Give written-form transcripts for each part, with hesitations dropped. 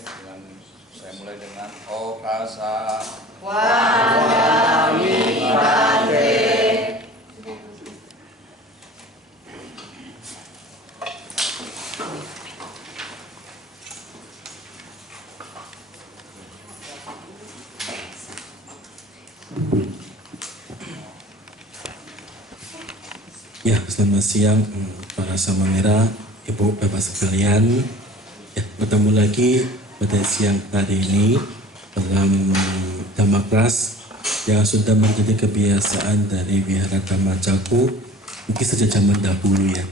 Saya mulai dengan Okasa. Wandami Bante. Ya, selamat siang para samanera, ibu bapak sekalian. Ya, bertemu lagi pada siang hari ini dalam Dhamma Class yang sudah menjadi kebiasaan dari Wihara Dhamma Caku mungkin sejak zaman dahulu ya,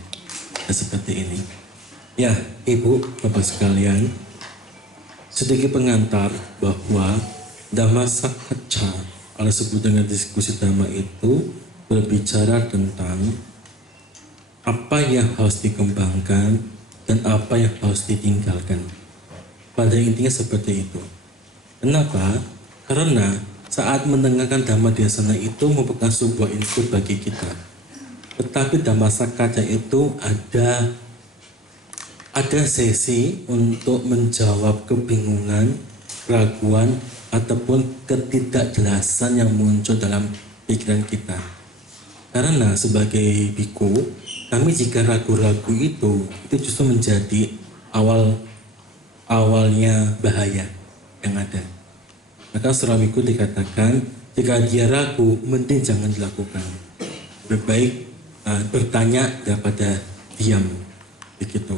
seperti ini. Ya, ibu bapak sekalian, sedikit pengantar bahwa Dhamma Sakkaca atau disebut dengan diskusi Dhamma itu berbicara tentang apa yang harus dikembangkan dan apa yang harus ditinggalkan. Pada intinya seperti itu. Kenapa? Karena saat mendengarkan Dhamma Desana itu merupakan sebuah input bagi kita. Tetapi Dhamma Sakkaca itu ada sesi untuk menjawab kebingungan, keraguan, ataupun ketidakjelasan yang muncul dalam pikiran kita. Karena sebagai biku, kami jika ragu-ragu itu justru menjadi awalnya bahaya yang ada. Maka secara biku dikatakan, jika dia ragu, mending jangan dilakukan. Lebih baik bertanya daripada diam, begitu.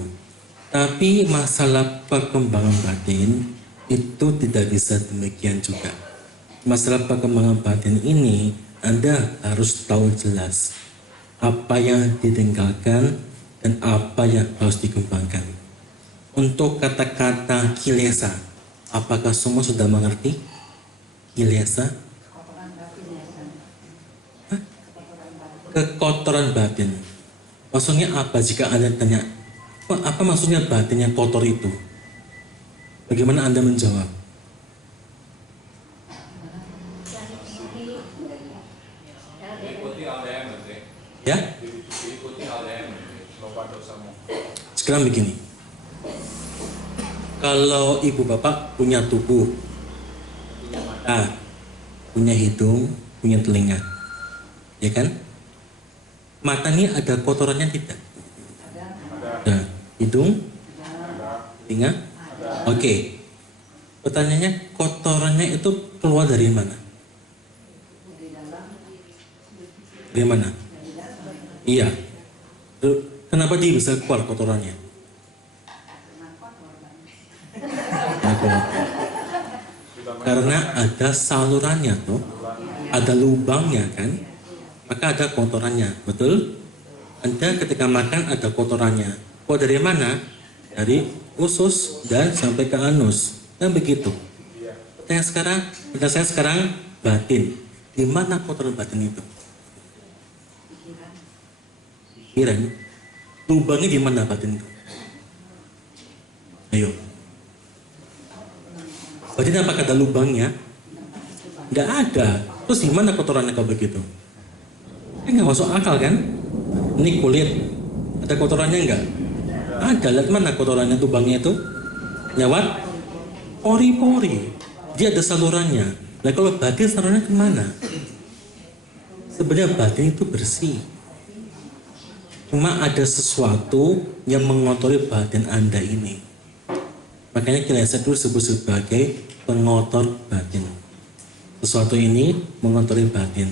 Tapi masalah perkembangan batin itu tidak bisa demikian juga. Masalah perkembangan batin ini Anda harus tahu jelas apa yang ditinggalkan dan apa yang harus dikembangkan. Untuk kata-kata kilesa, apakah semua sudah mengerti? Kilesa? Kekotoran batin. Maksudnya apa jika Anda tanya, apa maksudnya batin yang kotor itu? Bagaimana Anda menjawab? Ya? Sekarang begini. Kalau ibu bapak punya tubuh, punya mata, punya hidung, punya telinga, ya kan? Mata ini ada kotorannya tidak? Ada. Hidung? Telinga? Oke. Pertanyaannya, kotorannya itu keluar dari mana? Dari mana? Iya. Kenapa dia bisa keluar kotorannya? Karena ada salurannya tuh, ada lubangnya kan, maka ada kotorannya, betul? Anda ketika makan ada kotorannya. Kok dari mana? Dari usus dan sampai ke anus, dan begitu. Pertanyaan saya sekarang batin. Di mana kotoran batin itu? Pikiran. Lubangnya di mana batin itu? Ayo. Batin apakah ada lubangnya? Nggak ada. Terus di mana kotorannya kalau begitu? Nggak masuk akal kan? Ini kulit. Ada kotorannya nggak? Ada. Lihat mana kotorannya, lubangnya itu? Lewat pori-pori. Dia ada salurannya. Nah kalau batin salurannya kemana? Sebenarnya batin itu bersih. Cuma ada sesuatu yang mengotori batin Anda ini. Makanya kilesa itu disebut sebagai pengotor batin. Sesuatu ini mengotori batin.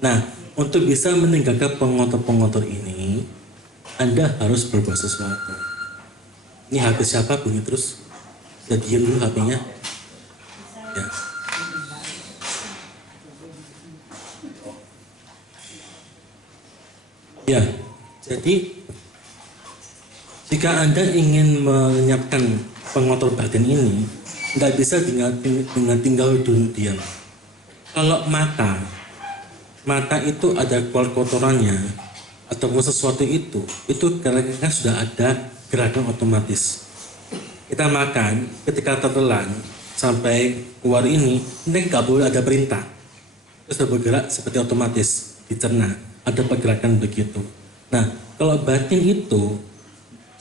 Nah, untuk bisa meninggalkan pengotor-pengotor ini, Anda harus berbuat sesuatu. Ini HP siapa bunyi terus? Sudah diam dulu HP-nya. Ya. Ya, jadi jika Anda ingin menyiapkan pengotor batin ini, nggak bisa dengan tinggal duduk diam. Kalau mata itu ada kotorannya ataupun sesuatu itu karena sudah ada gerakan otomatis. Kita makan, ketika tertelan sampai keluar ini nggak boleh ada perintah. Terus sudah bergerak seperti otomatis, dicerna, ada pergerakan begitu. Nah, kalau batin itu,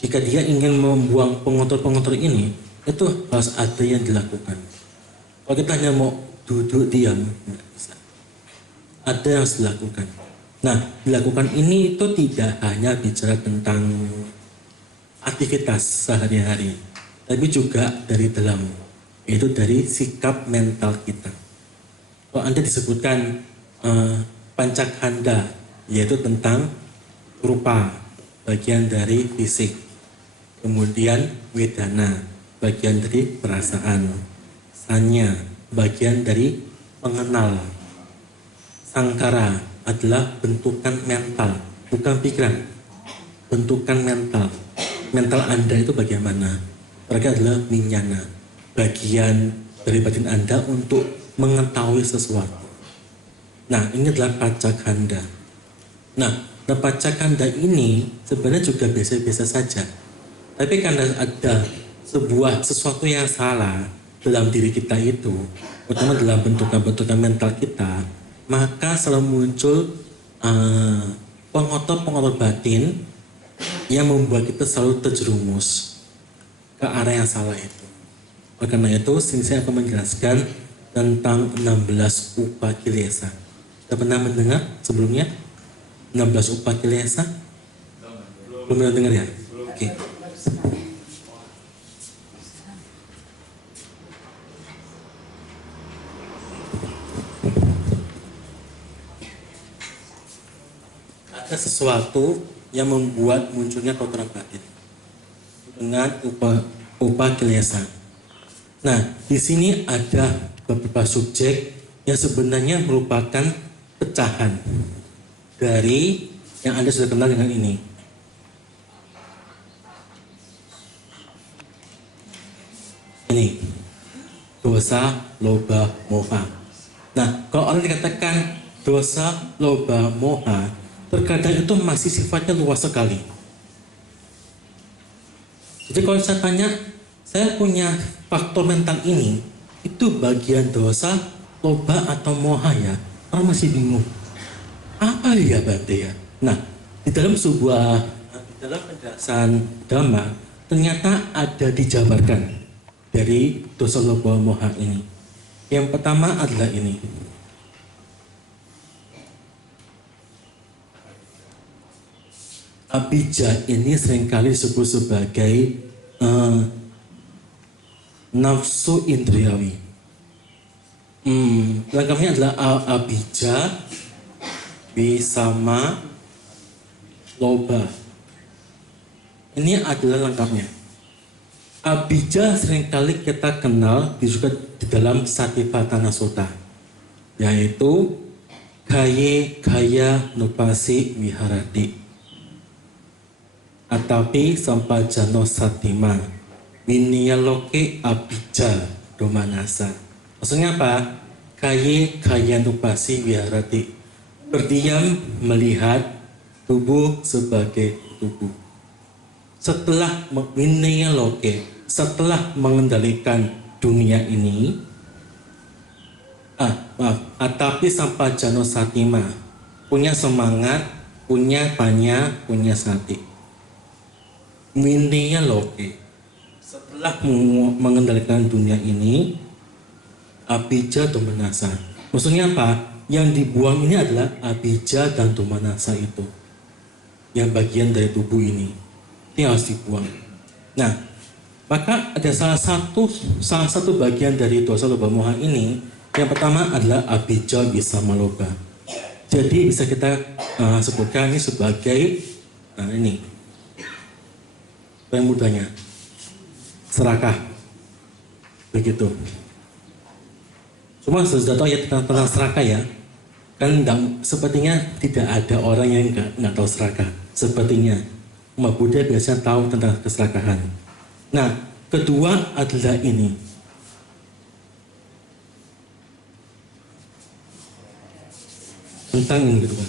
jika dia ingin membuang pengotor-pengotor ini, itu harus ada yang dilakukan. Kalau kita hanya mau duduk diam, nggak bisa. Ada yang harus dilakukan. Nah, dilakukan ini itu tidak hanya bicara tentang aktivitas sehari-hari, tapi juga dari dalam, yaitu dari sikap mental kita. Kalau Anda disebutkan pancakanda, yaitu tentang rupa, bagian dari fisik, kemudian wedana, bagian dari perasaan, sanya, bagian dari pengenal, sangkara adalah bentukan mental, bukan pikiran, bentukan mental. Mental Anda itu bagaimana? Mereka adalah winyana, bagian dari batin Anda untuk mengetahui sesuatu. Nah, ini adalah pacakanda. Nah, pacakanda ini sebenarnya juga biasa-biasa saja. Tapi karena ada sesuatu yang salah dalam diri kita itu, terutama dalam bentukan-bentukan mental kita, maka selalu muncul pengotor-pengotor batin yang membuat kita selalu terjerumus ke arah yang salah itu. Oleh karena itu, sini saya akan menjelaskan tentang 16 upakilesa. Kita pernah mendengar sebelumnya 16 upakilesa? Belum pernah dengar ya? Oke. Ada sesuatu yang membuat munculnya kotoran batin dengan upakilesa. Nah, di sini ada beberapa subjek yang sebenarnya merupakan pecahan dari yang Anda sudah kenal dengan ini. Ini dosa, loba, moha. Nah, kalau orang dikatakan dosa, loba, moha, terkadang itu masih sifatnya luas sekali. Jadi kalau saya tanya, saya punya faktor mental ini, itu bagian dosa, loba atau moha ya? Orang masih bingung. Apa ya berarti ya? Nah, di dalam penjelasan Dhamma, ternyata ada dijabarkan dari dosa, loba, moha ini. Yang pertama adalah ini. Abijja ini seringkali disebut sebagai nafsu indriawi. Lengkapnya adalah abijja bisama loba. Ini adalah lengkapnya. Abijja seringkali kita kenal juga di dalam Satipatthana Sutta, yaitu gaya nupasi viharati. Atapi sampajano satima winiyaloke abijja domanasa. Maksudnya apa? Kaya nupasi viharati, berdiam melihat tubuh sebagai tubuh. Setelah winiyaloke, setelah mengendalikan dunia ini, atapi sampajano satima, punya semangat, punya panya, punya sati. Winnya loke, setelah mengendalikan dunia ini, abijja domanasa. Maksudnya apa? Yang dibuang ini adalah abijja dan domanasa itu, yang bagian dari tubuh ini harus dibuang. Nah, maka ada salah satu bagian dari dosa loba moha ini. Yang pertama adalah abijja bisama loba. Jadi bisa kita sebutkan ini sebagai ini yang mudahnya serakah, begitu. Cuma sudah tahu ya tentang serakah ya, kan sepertinya tidak ada orang yang nggak tahu serakah. Sepertinya umat Buddha biasanya tahu tentang keserakahan. Nah, kedua adalah ini, tentang ini kedua,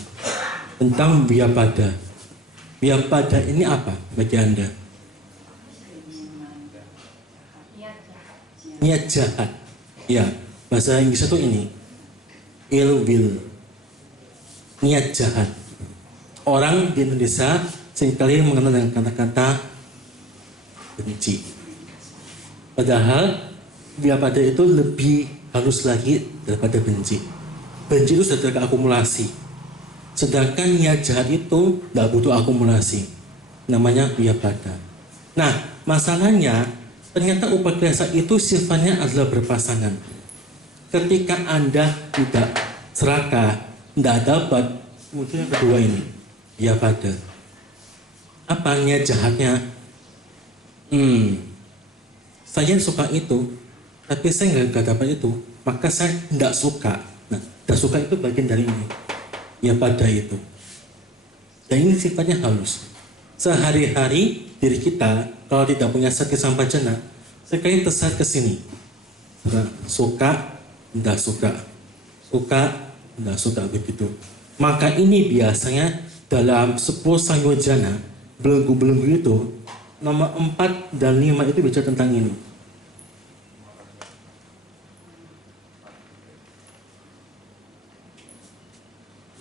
tentang vyapada. Vyapada ini apa bagi Anda? Niat jahat. Ya, bahasa Inggris itu ini ill will, niat jahat. Orang di Indonesia seringkali mengenal dengan kata-kata benci. Padahal dia pada itu lebih halus lagi daripada benci. Benci itu sudah terakumulasi. Sedangkan niat jahat itu tidak butuh akumulasi. Namanya dia pada. Nah, masalahnya ternyata upakriasa itu sifatnya adalah berpasangan. Ketika Anda tidak serakah, tidak dapat, kemudian yang kedua ini, dia pada. Apa niat jahatnya? Saya suka itu, tapi saya nggak dapat itu, maka saya tidak suka. Nah, tidak suka itu bagian dari ini, ya pada itu. Dan ini sifatnya halus. Sehari-hari diri kita kalau tidak punya sakit sampajana, sekali tersesat ke sini. Suka, tidak suka, suka, tidak suka begitu. Maka ini biasanya dalam 10 sangyojana, belenggu-belenggu itu, nomor 4 dan 5 itu bicara tentang ini.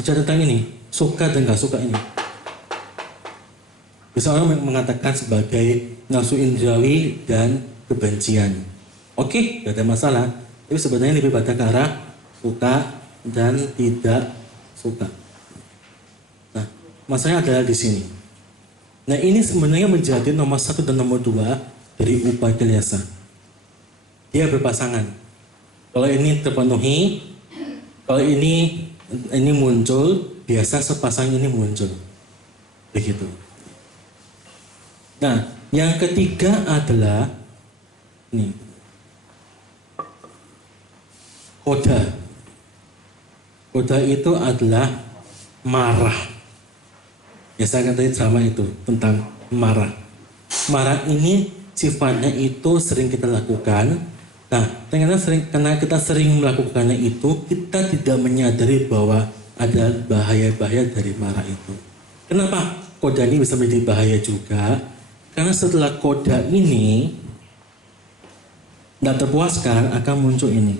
Bicara tentang ini, suka dan gak suka ini. Bisa orang mengatakan sebagai nafsu indrawi dan kebencian. Oke, gak ada masalah. Tapi sebenarnya lebih pada ke arah suka dan tidak suka. Nah, masalahnya adalah di sini. Nah, ini sebenarnya menjadi nomor 1 dan nomor 2 dari upakilesa. Dia berpasangan. Kalau ini terpenuhi, kalau ini muncul, biasa sepasang ini muncul. Begitu. Nah, yang ketiga adalah ini. Koda. Koda itu adalah marah. Ya, saya katakan sama itu tentang marah. Marah ini sifatnya itu sering kita lakukan. Nah, karena kita sering melakukannya itu, kita tidak menyadari bahwa ada bahaya-bahaya dari marah itu. Kenapa koda ini bisa menjadi bahaya juga? Karena setelah koda ini tidak terpuaskan, akan muncul ini.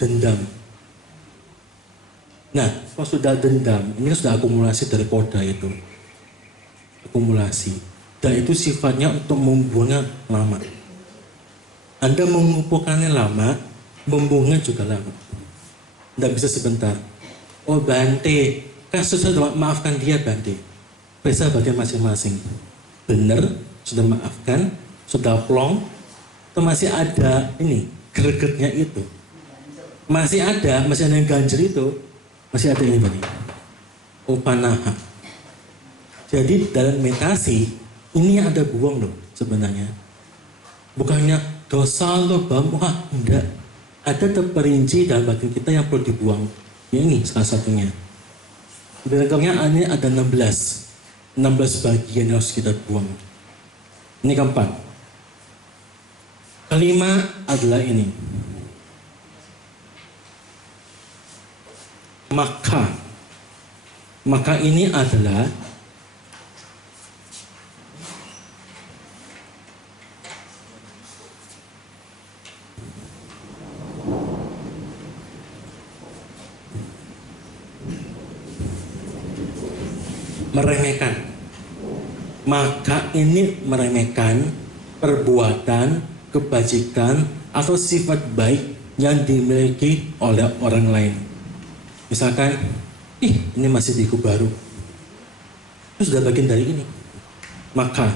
Dendam. Nah, kalau sudah dendam, ini sudah akumulasi dari koda itu. Akumulasi. Dan itu sifatnya untuk membuangnya lama. Anda mengumpulkannya lama, membuangnya juga lama. Tidak bisa sebentar. Oh Bante, kan sudah maafkan dia Bante. Periksa bagian masing-masing. Benar, sudah maafkan, sudah plong, atau masih ada ini, gregetnya itu. Masih ada yang ganjil itu, masih ada ini Bante. Upanaha. Jadi dalam meditasi, ini yang ada buang loh sebenarnya. Bukannya dosa loh wah enggak. Ada terperinci dalam bagian kita yang perlu dibuang. Ini salah satunya. Beragamnya ini ada 16 bagian yang harus kita buang. Ini keempat. Kelima adalah ini. Maka ini adalah meremehkan. Maka ini meremehkan perbuatan, kebajikan, atau sifat baik yang dimiliki oleh orang lain. Misalkan, ini masih di baru. Itu sudah bagian dari ini. Maka,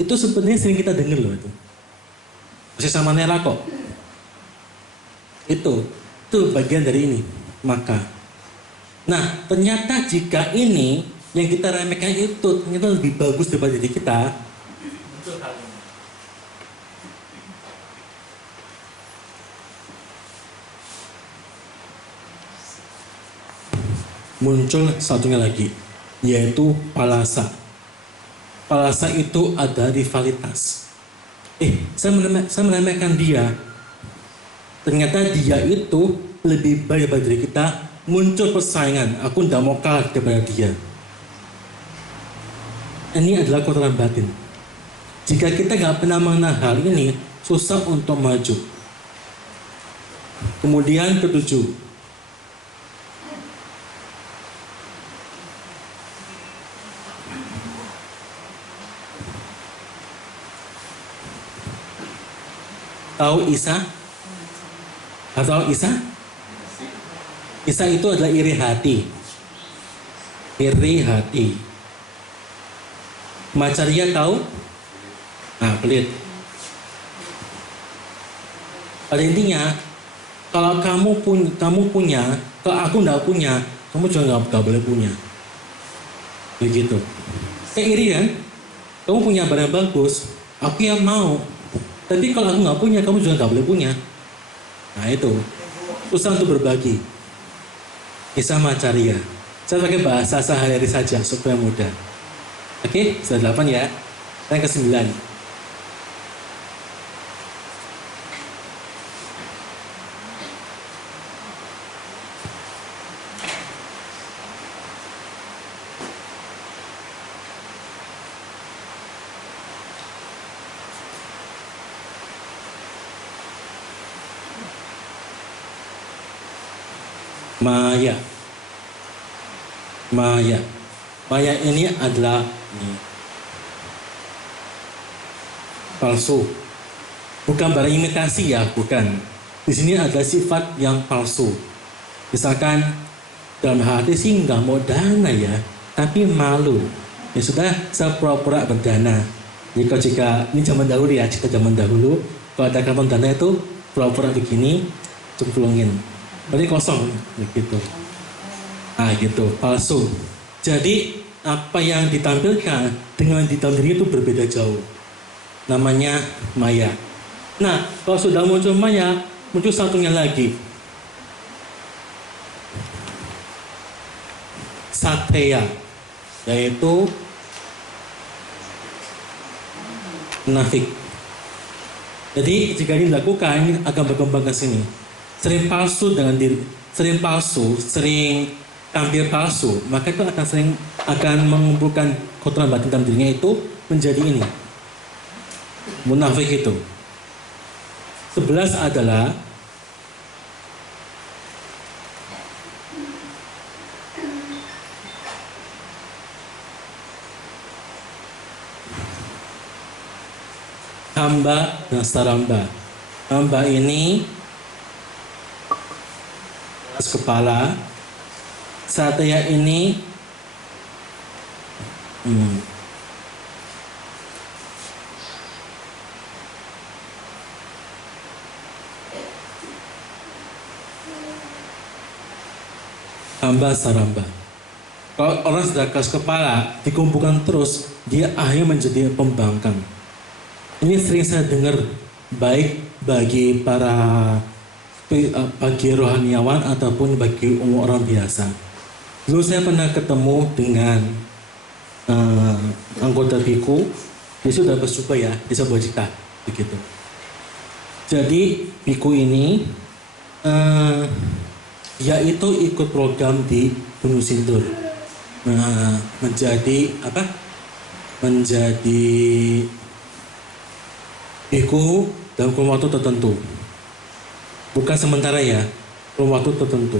itu sebenarnya sering kita dengar loh itu. Masih sama Nela kok. Itu bagian dari ini. Maka. Nah, ternyata jika ini yang kita remehkan itu ternyata lebih bagus daripada diri kita. Muncul satunya lagi, yaitu palasa. Palasa itu ada rivalitas. Saya meremehkan dia. Ternyata dia itu lebih baik daripada diri kita. Muncul persaingan, aku tidak mau kalah daripada dia. Ini adalah kotoran batin. Jika kita nggak pernah mengenal hal ini, susah untuk maju. Kemudian ketujuh, Tahu Isa? Atau Isa? Isa itu adalah iri hati. Iri hati. Macaria tahu? Nah, pelit. Pada intinya, kalau kamu punya, kalau aku nggak punya, kamu juga nggak boleh punya. Begitu. Kayak iri kan? Kamu punya barang bagus, aku yang mau. Tapi kalau aku nggak punya, kamu juga nggak boleh punya. Nah itu, susah untuk berbagi. Isa Macaria. Saya pakai bahasa sehari-hari saja supaya mudah. Oke, sudah 8 ya. Yang ke-9. Maya. Maya. Maya ini adalah palsu. Bukan barang imitasi ya, bukan. Di sini ada sifat yang palsu. Misalkan dalam hati sih nggak mau dana ya, tapi malu. Ya sudah, saya pura-pura berdana. Jika ini zaman dahulu ya, cerita zaman dahulu, kalau ada kantong dana itu pura-pura begini, cemplungin. Berarti kosong, gitu. Nah gitu, palsu. Jadi apa yang ditampilkan dengan di dalam diri itu berbeda jauh. Namanya maya. Nah, kalau sudah muncul maya, muncul satunya lagi. Satya, yaitu munafik. Jadi jika ini dilakukan, ini akan berkembang ke sini. Sering palsu dengan diri, sering palsu, sering tampil palsu, maka itu akan mengumpulkan kotoran batin dalam dirinya itu menjadi ini. Munafik itu. 11 adalah hamba dan saramba. Hamba ini kepala, Satya ini hamba saramba. Kalau orang sudah keras kepala, dikumpulkan terus, dia akhirnya menjadi pembangkang. Ini sering saya dengar, baik bagi bagi rohaniawan ataupun bagi umum orang biasa. Dulu saya pernah ketemu dengan anggota biku, dia sudah bersuka ya di sebuah cita, begitu. Jadi biku ini dia itu ikut program di Gunung Sindur, menjadi biku dalam kurun waktu tertentu. Bukan sementara ya, kurun waktu tertentu.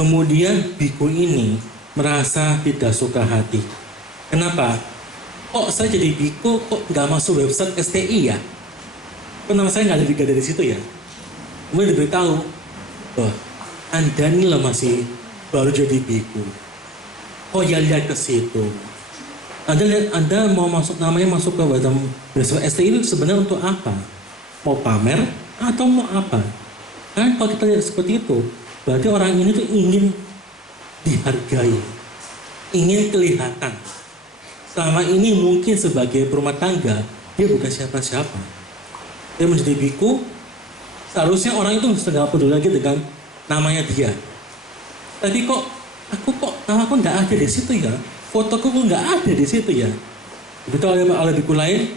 Kemudian biku ini merasa tidak suka hati. Kenapa? Kok saya jadi biku, kok nggak masuk website STI ya? Kok nama saya nggak ada dari situ ya? Kemudian diberitahu, wah, Anda ini lah masih baru jadi biku. Oh ya, lihat ke situ. Anda mau masuk, namanya masuk ke website STI itu sebenarnya untuk apa? Mau pamer atau mau apa? Kan kalau kita lihat seperti itu, berarti orang ini tuh ingin dihargai, ingin kelihatan. Selama ini mungkin sebagai perumah tangga, dia bukan siapa-siapa. Dia menjadi biku, seharusnya orang itu nggak peduli lagi dengan namanya dia. Tapi namaku nggak ada di situ ya, fotoku kok nggak ada di situ ya. Begitu oleh biku lain,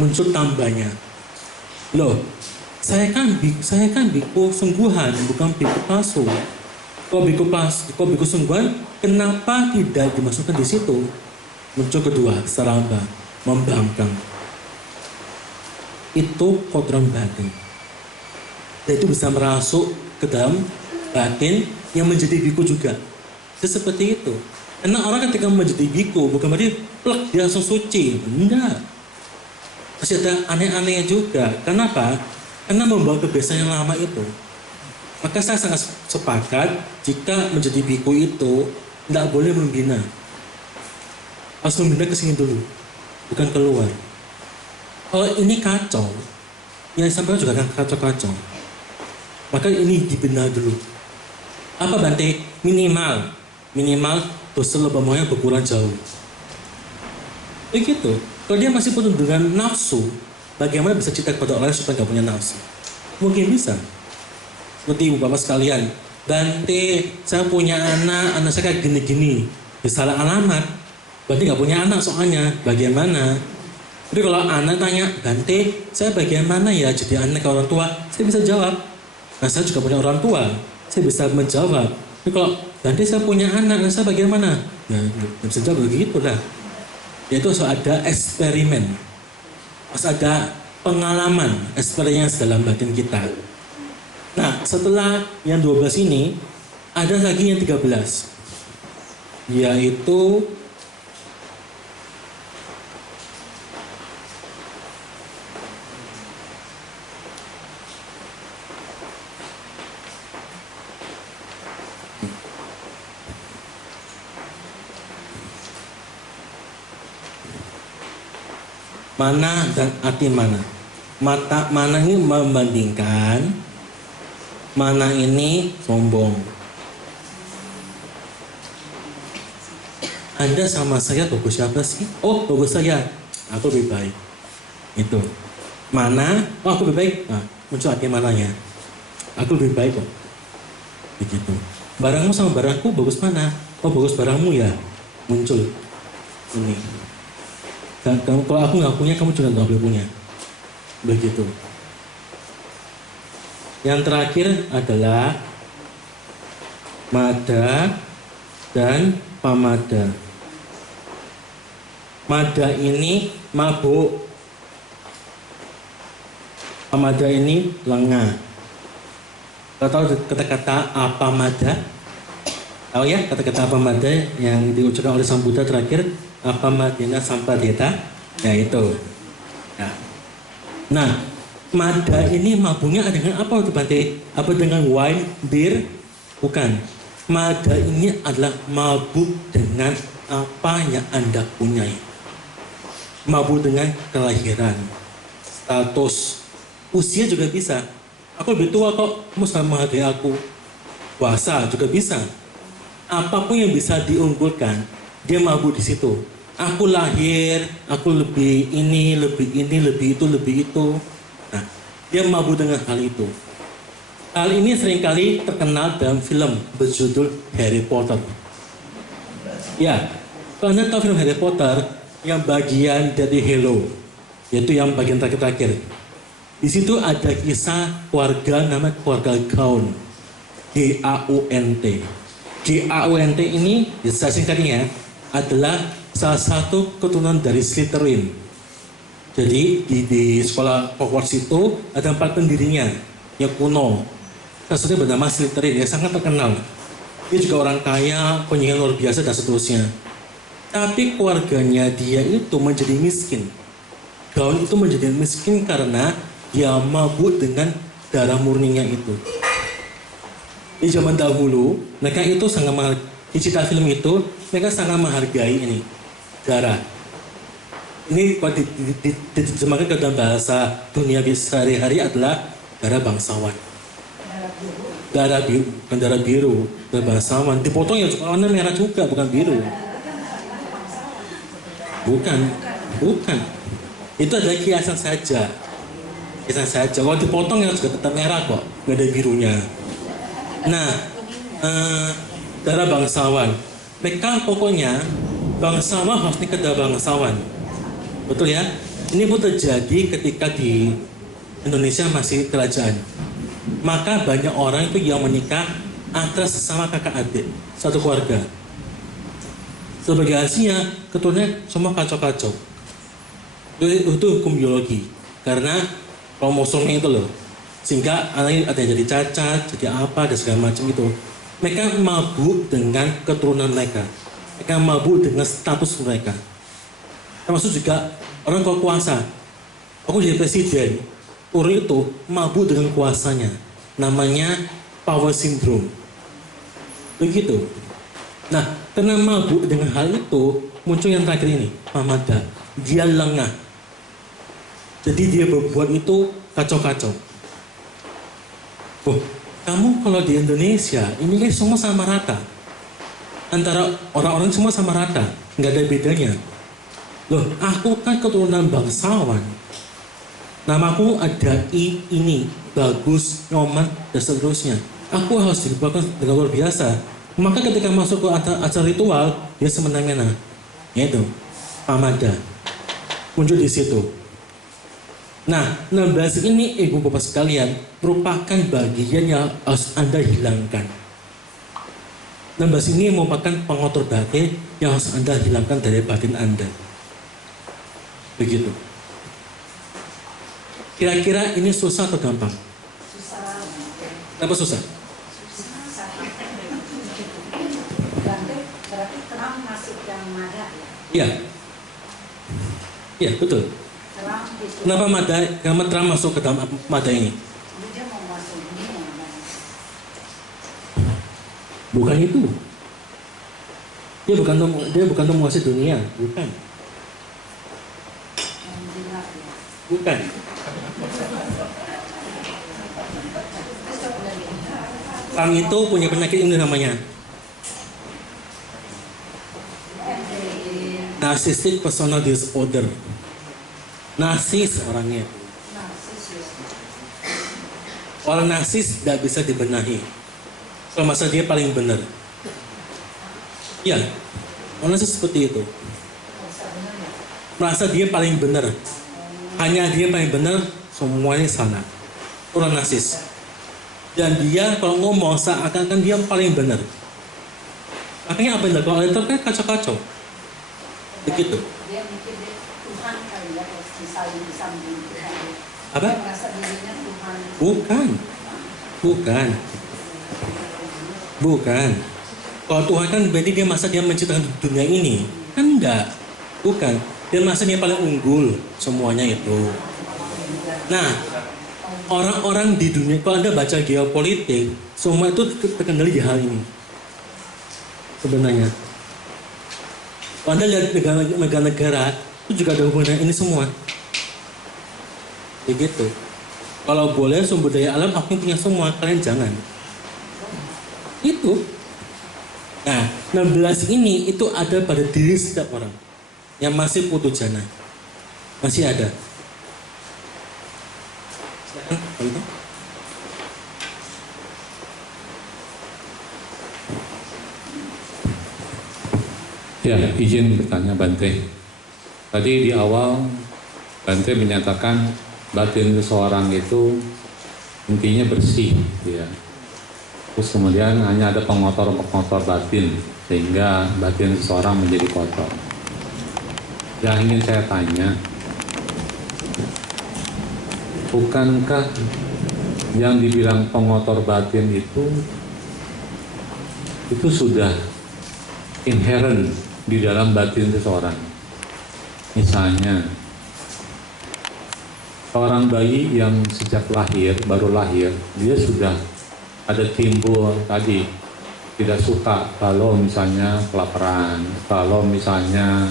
muncul tambahnya. Loh, saya kan biku sungguhan, bukan biku palsu. Kok biku sungguhan, kenapa tidak dimasukkan di situ? Muncul kedua, saramba, membangkang. Itu kotoran batin. Dan itu bisa merasuk ke dalam batin yang menjadi biku juga. Itu seperti itu. Karena orang ketika menjadi biku, bukan berarti plek dia langsung suci. Enggak. masih ada aneh-anehnya juga. Kenapa? Karena membawa kebiasaan yang lama itu. Maka saya sangat sepakat jika menjadi biku itu tidak boleh membina. Harus membina ke sini dulu, bukan keluar. Kalau ini kacau, yang disampaikan juga akan kacau-kacau. Maka ini dibina dulu. Apa Bante? Minimal dosa lebamnya berkurang jauh. Begitu. Kalau dia masih penuh dengan nafsu, bagaimana bisa cinta kepada orang supaya nggak punya nafsu? Mungkin bisa. Seperti ibu bapak sekalian, Bante, saya punya anak saya kayak gini-gini. Ya, salah alamat. Bante nggak punya anak soalnya. Bagaimana? Tapi kalau anak tanya, Bante, saya bagaimana ya jadi anak ke orang tua? Saya bisa jawab. Nah, saya juga punya orang tua. Saya bisa menjawab. Tapi kalau Bante saya punya anak, saya bagaimana? Ya, nggak bisa jawab begitulah. Yaitu harus ada eksperimen. Harus ada pengalaman, experience dalam batin kita. Nah, setelah yang 12 ini, ada lagi yang 13. Yaitu mana dan arti mana. Mana ini membandingkan, mana ini sombong. Anda sama saya bagus siapa sih? Oh, bagus saya. Aku lebih baik. Itu. Mana? Oh, aku lebih baik. Nah, muncul arti mananya. Aku lebih baik kok. Begitu. Barangmu sama barangku bagus mana? Oh, bagus barangmu ya. Muncul. Ini. Dan kalau aku nggak punya, kamu juga nggak boleh punya. Begitu. Yang terakhir adalah mada dan pamada. Mada ini mabuk. Pamada ini lengah. Kita tahu kata-kata apa mada? Tahu ya kata-kata apa mada yang diucapkan oleh Sang Buddha terakhir? Apa madina sampadeta? Ya itu. Nah, mada ini mabuknya dengan apa Bante? Apa dengan wine, beer? Bukan. Mada ini adalah mabuk dengan apa yang Anda punyai. Mabuk dengan kelahiran, status, usia juga bisa. Aku lebih tua kok, kamu sangat menghargai aku. Puasa juga bisa. Apapun yang bisa diunggulkan, dia mabuk di situ. Aku lahir, aku lebih ini, lebih itu. Nah, dia mabuk dengan hal itu. Hal ini seringkali terkenal dalam film berjudul Harry Potter. Ya, kalau Anda tahu film Harry Potter yang bagian dari Hello, yaitu yang bagian terakhir. Di situ ada kisah keluarga namanya keluarga Gaunt. G-A-U-N-T. G-A-U-N-T ini, saya singkatnya, adalah salah satu keturunan dari Slytherin. Jadi di sekolah Hogwarts itu ada 4 pendirinya yang kuno. Salah satunya bernama Slytherin yang sangat terkenal. Dia juga orang kaya, penyihir luar biasa dan seterusnya. Tapi keluarganya dia itu menjadi miskin. Gaun itu menjadi miskin karena dia mabuk dengan darah murninya itu. Di zaman dahulu, mereka itu sangat di cerita film itu, mereka sangat menghargai ini darah. Ini kalau diterjemahkan ke dalam bahasa dunia sehari-hari adalah darah bangsawan. Darah biru, bukan darah biru, darah bangsawan. Dipotong ya warna merah juga, bukan biru. Bukan. Itu adalah kiasan saja. Kalau dipotong ya juga tetap merah kok, nggak ada birunya. Nah, darah bangsawan. Mereka pokoknya bangsawan harus nikah darah bangsawan. Betul ya? Ini pun terjadi ketika di Indonesia masih kerajaan. Maka banyak orang itu yang menikah antara sesama kakak adik, satu keluarga. Sebagai hasilnya, keturunannya semua kacau-kacau. Itu hukum biologi. Karena kromosomnya itu loh. Sehingga anaknya ada yang jadi cacat, jadi apa, dan segala macam itu. Mereka mabuk dengan keturunan mereka. Mereka mabuk dengan status mereka. Termasuk juga orang kalau kuasa. aku jadi presiden, orang itu mabuk dengan kuasanya, namanya power syndrome. Begitu. Nah, karena mabuk dengan hal itu, muncul yang terakhir ini, pamada. Dia lengah. Jadi dia berbuat itu kacau-kacau. Oh, kamu kalau di Indonesia, ini kan semua sama rata. Antara orang-orang semua sama rata, nggak ada bedanya. Loh, aku kan keturunan bangsawan. Namaku ada ini, bagus, nyoman, dan seterusnya. Aku harus diperlakukan dengan luar biasa. Maka ketika masuk ke acara ritual, dia semena-mena. Yaitu, pamada. Muncul di situ. Nah, 16 ini, ibu bapak sekalian, merupakan bagian yang harus Anda hilangkan. 16 ini merupakan pengotor batin yang harus Anda hilangkan dari batin Anda. Begitu. Kira-kira ini susah atau gampang? Susah. Kenapa susah? Berarti terang masuk yang mada ya? Iya. Iya, betul. Terang itu. Kenapa mada, kenapa terang masuk ke dalam mada ini? Dia mau masuk dunia. Bukan itu. Dia bukan untuk menguasai dunia, bukan. Yang jinak ya. Bukan. Terang itu punya penyakit ini namanya narcissistic personal disorder. Narsis orangnya. Orang narsis tidak bisa dibenahi. Kalau masa dia paling benar. Ya, orang narsis seperti itu. Merasa dia paling benar. Hanya dia paling benar, semuanya salah. Orang narsis. Dan dia kalau ngomong seakan-akan dia paling benar. Makanya apa yang dilakukan oleh Tuhan kan kacau-kacau. Begitu. Dia mikir dia Tuhan kali ya, terus misalnya disambung Tuhan. Apa? Dia merasa dirinya Tuhan. Bukan. Kalau Tuhan kan berarti dia masa dia menciptakan dunia ini. Kan enggak. Bukan. Dia masa dia paling unggul semuanya itu. Nah, orang-orang di dunia, kalau Anda baca geopolitik, semua itu terkendali di hal ini. Sebenarnya. Kalau Anda lihat negara-negara, itu juga ada hubungan ini semua. Begitu. Kalau boleh sumber daya alam, aku punya semua, kalian jangan. Itu. Nah, 16 ini itu ada pada diri setiap orang yang masih putu jana. Masih ada. Ya, izin bertanya Bante. Tadi di awal Bante menyatakan batin seseorang itu intinya bersih, ya. Terus kemudian hanya ada pengotor-pengotor batin sehingga batin seseorang menjadi kotor. Yang ingin saya tanya, bukankah yang dibilang pengotor batin itu sudah inherent di dalam batin seseorang? Misalnya, seorang bayi yang sejak baru lahir, dia sudah ada timbul tadi tidak suka kalau misalnya kelaparan, kalau misalnya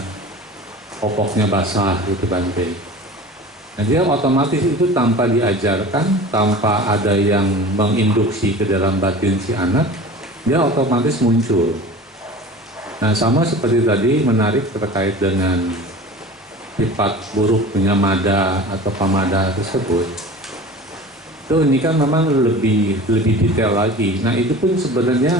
popoknya basah gitu Bante. Nah, dia otomatis itu tanpa diajarkan, tanpa ada yang menginduksi ke dalam batin si anak, dia otomatis muncul. Nah, sama seperti tadi menarik terkait dengan sifat buruknya mada atau pamada tersebut. Itu ini kan memang lebih detail lagi. Nah, itu pun sebenarnya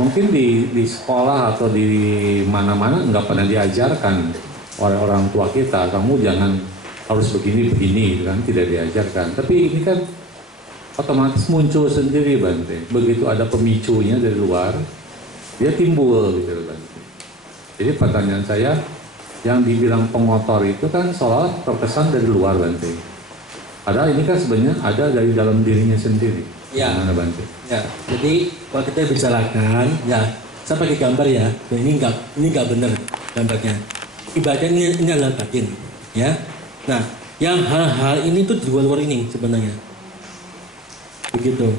mungkin di sekolah atau di mana-mana nggak pernah diajarkan oleh orang tua kita. Kamu jangan harus begini kan, tidak diajarkan. Tapi ini kan otomatis muncul sendiri Bante. Begitu ada pemicunya dari luar, dia timbul gitu Bante. Jadi pertanyaan saya, yang dibilang pengotor itu kan seolah terkesan dari luar Bante. Padahal ini kan sebenarnya ada dari dalam dirinya sendiri. Ya. Gimana Bante? Ya. Jadi kalau kita bicarakan, ya saya pakai gambar ya. Ini nggak benar gambarnya. Ibaratnya ini adalah batin, ya. Nah, Yang hal-hal ini tuh di luar ini sebenarnya. Begitu.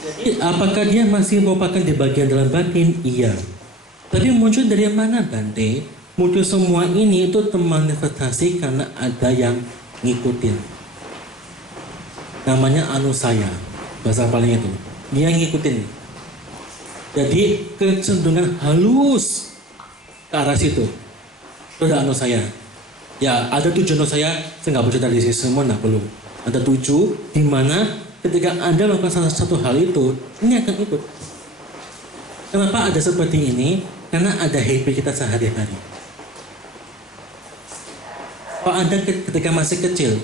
Jadi apakah dia masih merupakan di bagian dalam batin? Iya. Tapi muncul dari mana Bante? Muncul semua ini itu termanifestasi karena ada yang ngikutin. Namanya anusaya. Bahasa paling itu. Dia ngikutin. Jadi kecenderungan halus ke arah situ. Itu ada anusaya. Ya, ada 7 anusaya. Saya nggak bisa dari sini semua, nah belum. Ada 7 di mana ketika Anda melakukan salah satu hal itu, ini akan ikut. Kenapa ada seperti ini? Karena ada happy kita sehari-hari. Kalau Anda ketika masih kecil,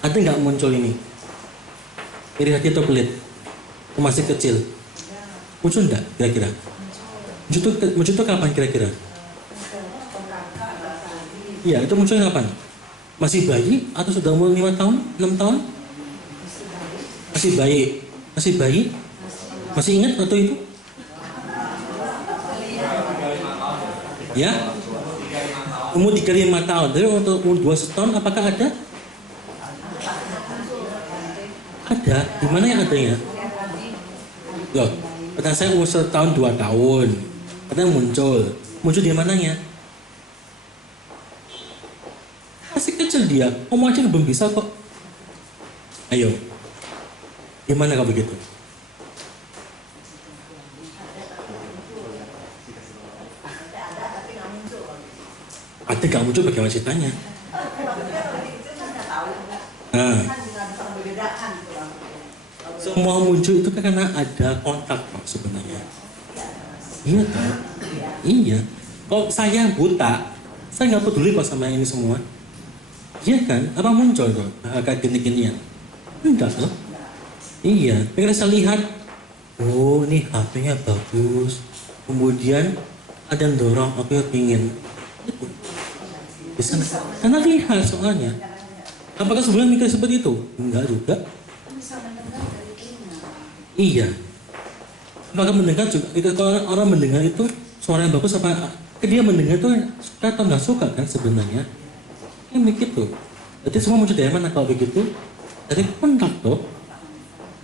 ada nggak muncul ini? Iri hati atau pelit? Masih kecil. Muncul enggak kira-kira? Muncul itu kapan kira-kira? Iya, itu munculnya kapan? Masih bayi atau sudah umur 5 tahun? 6 tahun? Masih bayi? Masih bayi? Masih ingat waktu itu? Ya? Umur 3-5 tahun. Tapi untuk umur 2 tahun apakah ada? Ada. Di mana yang adanya? Loh, kata saya umur 1 tahun 2 tahun. Katanya muncul. Muncul di mananya? Masih kecil dia. Ngomong aja belum bisa kok. Ayo. Gimana kalau begitu? Ada gak muncul bagaimana ceritanya? Nah, semua muncul itu karena ada kontak Pak, sebenarnya. Iya kan? Iya. Kalau saya buta, saya nggak peduli kok sama ini semua. Iya kan? Apa muncul kok kayak gini-ginian? Enggak loh. Iya. Pengen saya lihat, oh ini HP-nya bagus. Kemudian ada yang dorong, aku pingin. Bisa, karena lihat soalnya. Apakah sebenarnya mikir seperti itu? Enggak juga. Iya. Apakah mendengar juga? Kalau orang mendengar itu suara yang bagus apa? Dia mendengar itu suka atau nggak suka kan sebenarnya? Ini mikir tuh. Jadi semua muncul dari mana kalau begitu? Dari kontak tuh.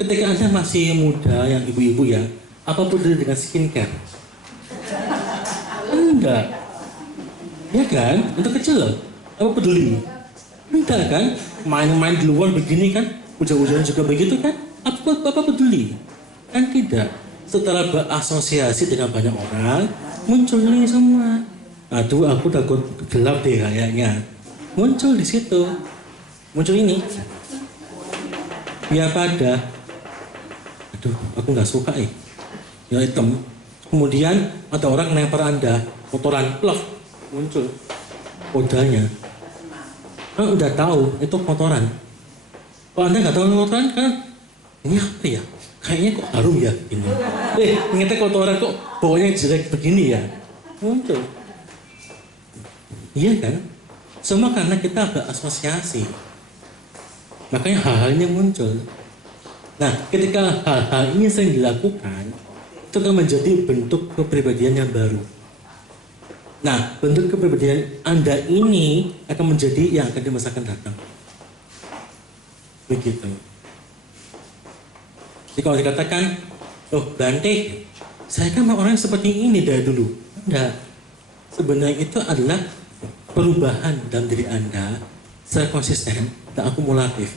Ketika Anda masih muda, yang ibu-ibu ya, apa peduli dengan skincare? Enggak. Ya kan? Untuk kecil loh. Apa peduli? Enggak kan? Main-main di luar begini kan? Hujan-hujan juga begitu kan? Apa peduli? Kan tidak. Setelah berasosiasi dengan banyak orang, muncul ini semua. Aduh, aku takut gelap deh kayaknya. Muncul di situ. Muncul ini. Ya pada. Aduh, aku nggak suka ya hitam. Kemudian ada orang lempar Anda, kotoran, plok. Muncul kodanya. Kan udah tahu itu kotoran. Kalau Anda nggak tahu kotoran kan, ini apa ya? Kayaknya kok harum ya ini. Ingetnya kotoran kok baunya jelek begini ya. Muncul. Iya kan? Semua karena kita berasosiasi. Makanya hal-hal ini muncul. Nah, ketika hal-hal ini sering dilakukan, itu akan menjadi bentuk kepribadian yang baru. Nah, bentuk kepribadian Anda ini akan menjadi yang akan di masa akan datang. Begitu. Jadi kalau dikatakan, oh Bante, saya kan orang seperti ini dari dulu. Enggak. Sebenarnya itu adalah perubahan dalam diri Anda secara konsisten dan akumulatif.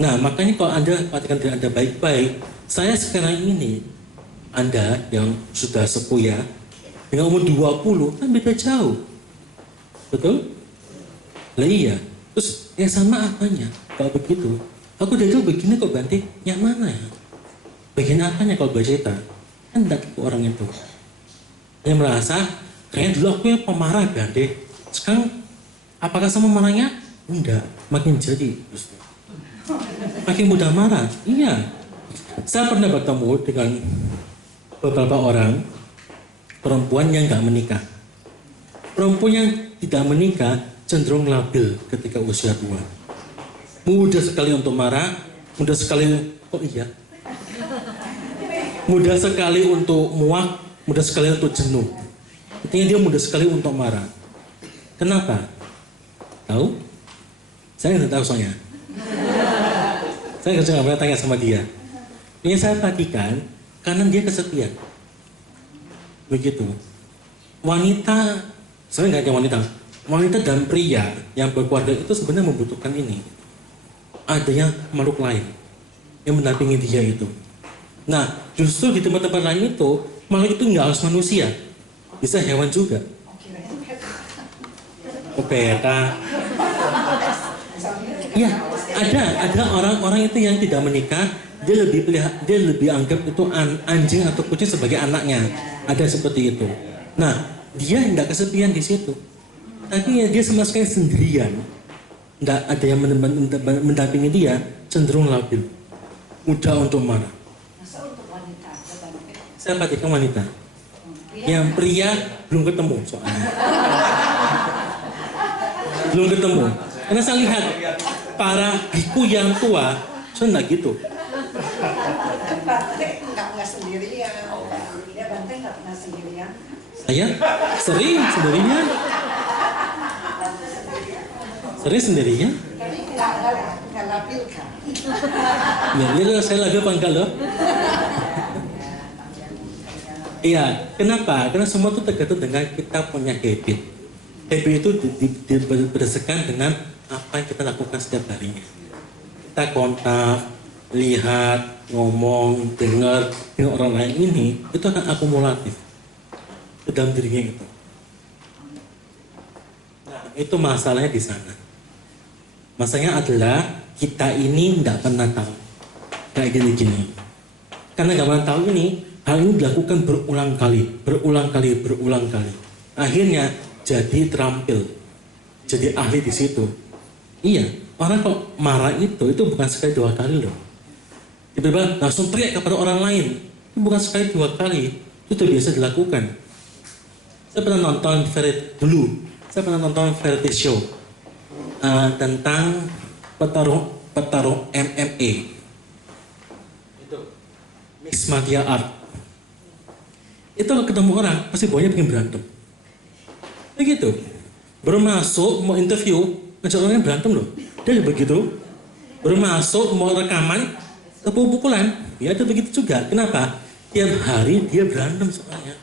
Nah, makanya kalau Anda perhatikan diri Anda baik-baik, saya sekarang ini, Anda yang sudah sepuh ya, dengan umur 20 kan beda jauh. Betul? Lah iya. Terus yang sama apanya? Kalau begitu, aku dari dulu begini kok Bante, yang mana ya? Bagian apanya kalau bercerita? Kan tidak ke orang itu. Yang merasa, kayaknya dulu aku yang pemarah Bante. Sekarang, apakah sama marahnya? Enggak, makin jadi. Makin mudah marah. Iya. Saya pernah bertemu dengan beberapa orang perempuan yang nggak menikah. Perempuan yang tidak menikah cenderung labil ketika usia tua. Mudah sekali untuk marah, mudah sekali, oh iya. Mudah sekali untuk muak, mudah sekali untuk jenuh. Artinya dia mudah sekali untuk marah. Kenapa? Tahu? Saya nggak tahu soalnya. Saya nggak pernah tanya sama dia. Ini saya perhatikan karena dia kesepian. Begitu. Wanita, sebenarnya nggak hanya wanita. Wanita dan pria yang berkeluarga itu sebenarnya membutuhkan ini. Adanya makhluk lain yang mendampingi dia itu. Nah, justru di tempat-tempat lain itu, makhluk itu nggak harus manusia, bisa hewan juga. Oh, peta. Ya, ada orang-orang itu yang tidak menikah, dia lebih anggap itu anjing atau kucing sebagai anaknya. Ada seperti itu. Nah, dia nggak kesepian di situ. Tapi ya dia sama sekali sendirian. Nggak ada yang mendampingi dia, cenderung labil. Mudah untuk marah. Masa untuk wanita? Saya perhatikan wanita. Yang pria belum ketemu soalnya. Belum ketemu. Karena saya lihat para biku yang tua, saya nggak gitu. Kan Bante nggak sendirian. Ya Bante nggak pernah sendirian. Saya sering sendirian. Sering sendirian. Tapi nggak labil kan? Ya, ini saya lagi apa enggak loh? Iya, kenapa? Karena semua itu tergantung dengan kita punya habit. Habit itu berdasarkan dengan apa yang kita lakukan setiap harinya. Kita kontak, lihat, ngomong, dengar dengan orang lain ini, itu akan akumulatif ke dalam dirinya itu. Nah, itu masalahnya di sana. Masalahnya adalah kita ini tidak pernah tahu kayak gini-gini. Karena nggak pernah tahu ini, hal ini dilakukan berulang kali. Akhirnya jadi terampil, jadi ahli di situ. Iya, orang kok marah itu bukan sekali 2 kali loh. Tiba-tiba langsung teriak kepada orang lain, itu bukan sekali 2 kali, itu biasa dilakukan. Saya pernah nonton variety show tentang petarung MMA. Itu mixed martial art. Itu kalau ketemu orang pasti bawahnya pengen berantem. Begitu. Baru masuk mau interview, ngajak orangnya berantem loh. Dia begitu. Baru masuk mau rekaman, pukul-pukulan. Ya itu begitu juga. Kenapa? Tiap hari dia berantem soalnya.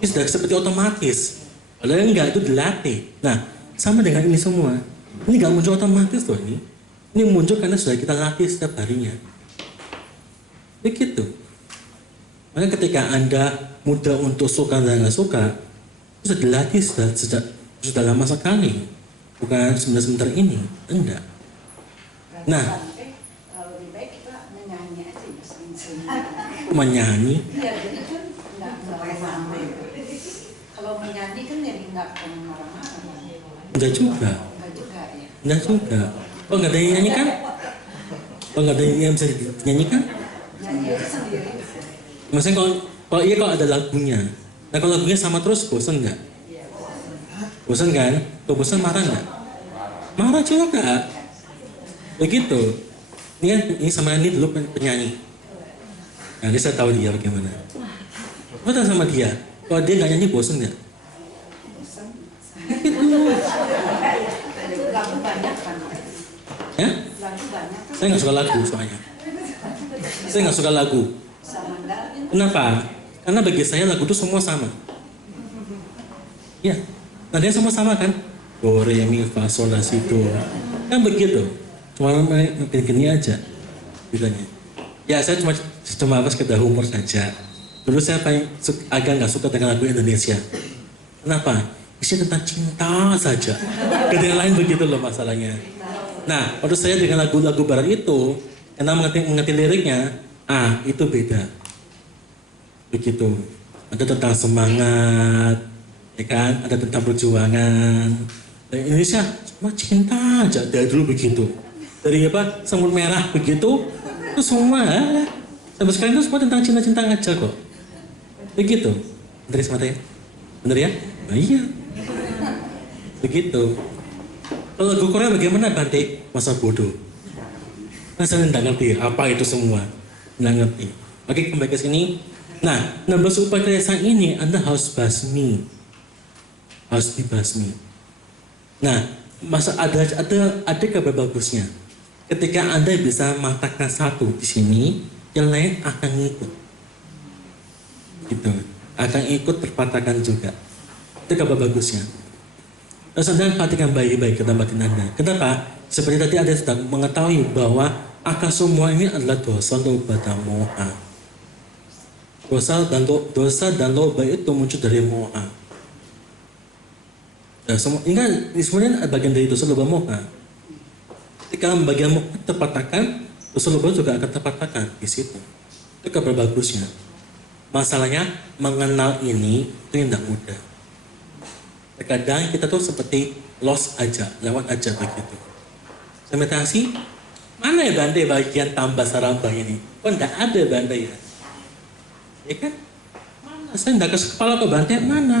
Ini sudah seperti otomatis. Kalau enggak itu dilatih. Nah, sama dengan ini semua. Ini nggak muncul otomatis loh ini. Ini muncul karena sudah kita latih setiap harinya. Begitu. Maka ketika Anda mudah untuk suka dan nggak suka, sudah dilatih sudah lama sekali. Bukan sebentar ini. Enggak. Nah, lebih baik kita menyanyi aja ya sering-sering. menyanyi. Iya, jadi kan nggak marah-marah. Kalau menyanyi kan jadi nggak marah-marah. Enggak juga. Nggak juga ya. Enggak juga. Oh, nggak ada yang nyanyikan? Oh, nggak ada yang bisa dinyanyikan? Nyanyi aja sendiri. Maksudnya kalau iya kalau ada lagunya. Nah kalau lagunya sama terus bosan nggak? Bosan kan? Kalau bosan marah nggak? Marah juga. Begitu. Ini sama ini dulu penyanyi. Nah, saya tahu dia bagaimana. Apa tahu sama dia? Kalau dia nggak nyanyi bosan nggak? Lagu banyak kan? Ya? Lagu banyak kan? Saya nggak suka lagu soalnya. Saya nggak suka lagu. Sama Darin. Kenapa? Karena bagi saya lagu itu semua sama. Ya, nadanya semua sama kan? Do, re, mi, fa, sol, la, si, do. Kan begitu. Cuma gini aja bilangnya. Ya saya cuma sekedar humor saja. Dulu saya agak nggak suka dengan lagu Indonesia. Kenapa? Isinya tentang cinta saja. Kemudian lain begitu loh masalahnya. Nah, waktu saya dengan lagu-lagu barat itu, karena mengerti liriknya, itu beda. Begitu. Ada tentang semangat, ya kan? Ada tentang perjuangan. Dan Indonesia cuma cinta aja dari dulu begitu. Dari apa? Semut merah begitu, itu semua. Sampai sekarang itu semua tentang cinta-cinta aja kok. Begitu. Bener ya semata ya? Bener ya? Nah, iya. Begitu. Kalau lagu Korea bagaimana Bante? Masa bodoh. Saya tidak ngerti apa itu semua. Tidak ngerti. Oke, kembali ke sini. Nah, 16 upacara ini Anda harus basmi. Harus dibasmi. Nah, masa ada kabar bagusnya. Ketika Anda bisa mengatakan satu di sini, yang lain akan ngikut. Gitu. Akan ikut terpatahkan juga. Itu kabar bagusnya. Terus Anda perhatikan baik-baik kata batin Anda. Kenapa? Seperti tadi Anda sedang mengetahui bahwa akar semua ini adalah dosa, loba, dan moha. Dosa dan loba itu muncul dari moha. Nah, ini kan sebenarnya bagian dari dosa, loba, moha. Ketika bagian moha terpatahkan, dosa, loba juga akan terpatahkan di situ. Itu kabar bagusnya. Masalahnya mengenal ini itu yang tidak mudah. Terkadang kita tuh seperti lost aja, lewat aja begitu. Meditasi, mana ya Bante bagian tambah sarabah ini? Kok enggak ada Bante ya? Ya kan? Mana? Saya enggak ke kepala ke Bante, mana?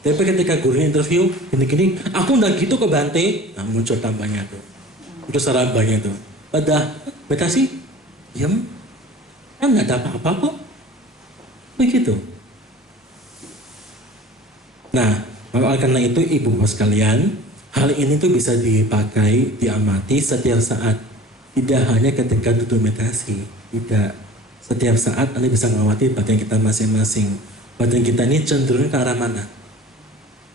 Tapi ketika guru interview, gini-gini, aku enggak gitu ke Bante. Nah, muncul tambahnya tuh. Muncul sarabahnya tuh. Pada meditasi, diam. Kan enggak ada apa-apa kok. Begitu. Nah, oleh karena itu ibu bapak sekalian, hal ini tuh bisa dipakai, diamati setiap saat. Tidak hanya ketika duduk meditasi. Tidak. Setiap saat Anda bisa mengamati badan kita masing-masing. Badan kita ini cenderung ke arah mana?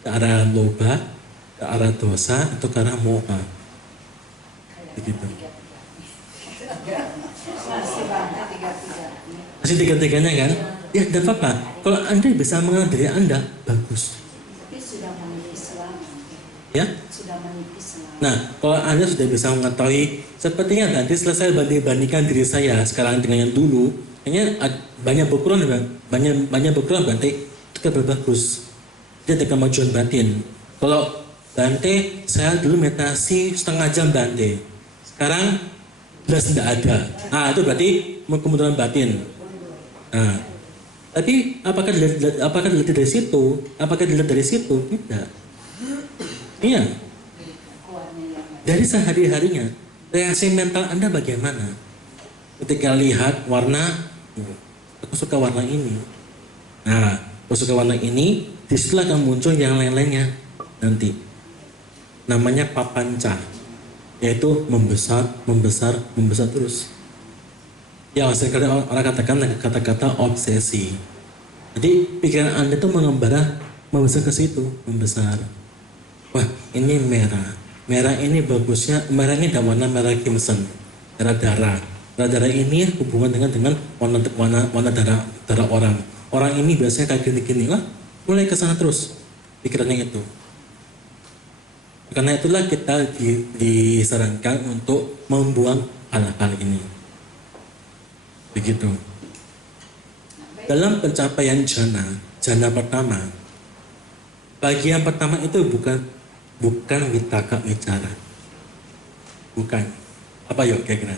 Ke arah loba, ke arah dosa, atau ke arah moha. Begitu. Masih tiga-tiganya kan? Ya tidak apa-apa. Kalau Anda bisa mengenal diri Anda, bagus. Ya? Nah, kalau Anda sudah bisa mengetahui, sepertinya nanti selesai bandingkan diri saya sekarang dengan yang dulu, kayaknya banyak berkurang Bante, itu kan bagus. Jadi kemajuan batin. Kalau Bante, saya dulu meditasi setengah jam Bante, sekarang jelas tidak ada. Nah, itu berarti kemunduran batin. Nah, tapi apakah dilihat dari situ? Apakah dilihat dari situ? Tidak. Iya. Dari sehari-harinya, reaksi mental Anda bagaimana? Ketika lihat warna, aku suka warna ini. Nah, aku suka warna ini, disitulah akan muncul yang lain-lainnya nanti. Namanya papanca, yaitu membesar terus. Ya, sekarang orang katakan kata-kata obsesi. Jadi pikiran Anda itu mengembara membesar ke situ, membesar. Wah, ini merah. Merah ini bagusnya, merah ini ada warna merah Kimson, darah darah. Darah darah ini hubungan dengan warna darah orang. Orang ini biasanya kayak gini-gini lah, mulai ke sana terus pikirannya itu. Karena itulah kita disarankan untuk membuang hal-hal ini. Begitu. Dalam pencapaian jana pertama, bagian pertama itu bukan vitaka wicara. Bukan. Apa yuk kira-kira?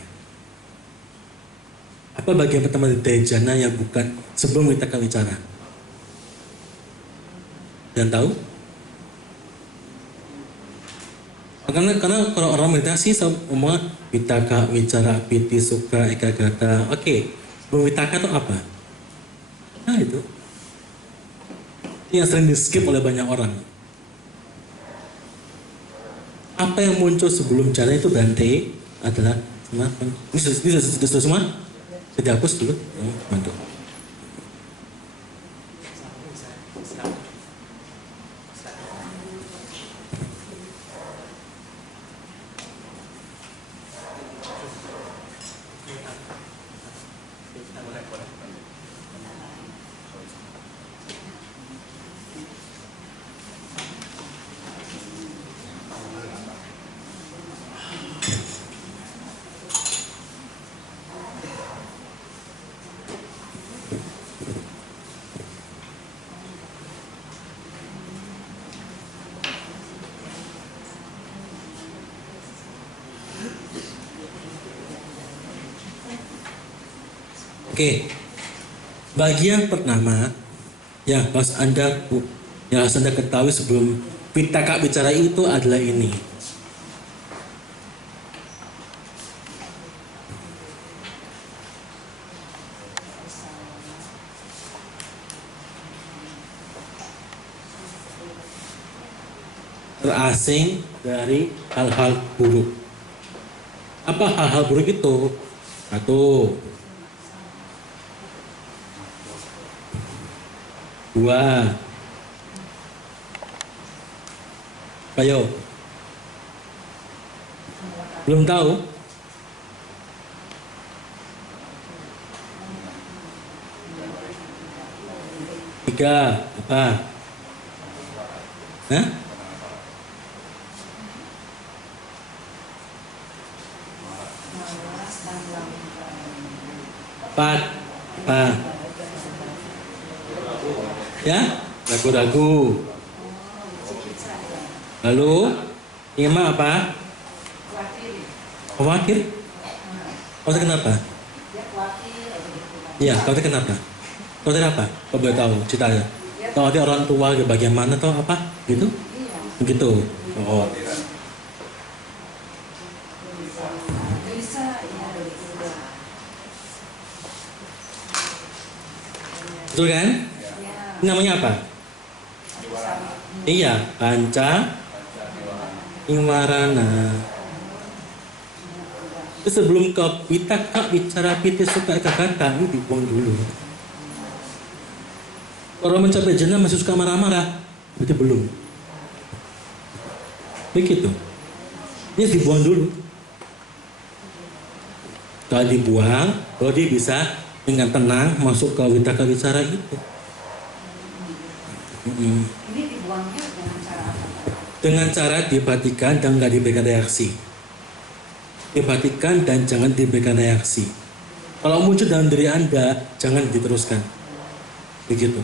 Apa bagian pertama dari jana yang bukan sebelum vitaka wicara? Dan tahu? Karena kalau orang meditasi semua vitaka wicara piti suka ekagata. Oke. Sebelum vitaka itu apa? Nah itu. Yang sering di skip oleh banyak orang. Apa yang muncul sebelum jana itu Bante adalah ini sudah semua? Sudah hapus dulu? Bantu. Oke, bagian pertama yang harus Anda ketahui sebelum vitaka bicara itu adalah ini. terasing dari hal-hal buruk. Apa hal-hal buruk itu? Satu, dua, ayo, belum tahu? Tiga, apa? Hah? Empat, apa? Ya, ragu-ragu. Lalu, lima apa? Khawatir? Khawatir kenapa? Iya, khawatir kenapa? Khawatir apa? Kau boleh tahu ceritanya? Khawatir orang tua bagaimana atau apa? Gitu? Begitu. Oh. Betul kan? Namanya apa? Iya, panca Niwarana. Sebelum kita bicara piti suka kata ini dibuang dulu. Orang mencapai jannah masih suka marah-marah, berarti belum. Begitu. Ini dibuang dulu. Kalau dibuang, kalau dia bisa dengan tenang masuk ke wicara itu. Ini dibuangnya dengan cara apa? Dengan cara diperhatikan dan nggak diberikan reaksi. Diperhatikan dan jangan diberikan reaksi. Kalau muncul dalam diri Anda, jangan diteruskan. Begitu.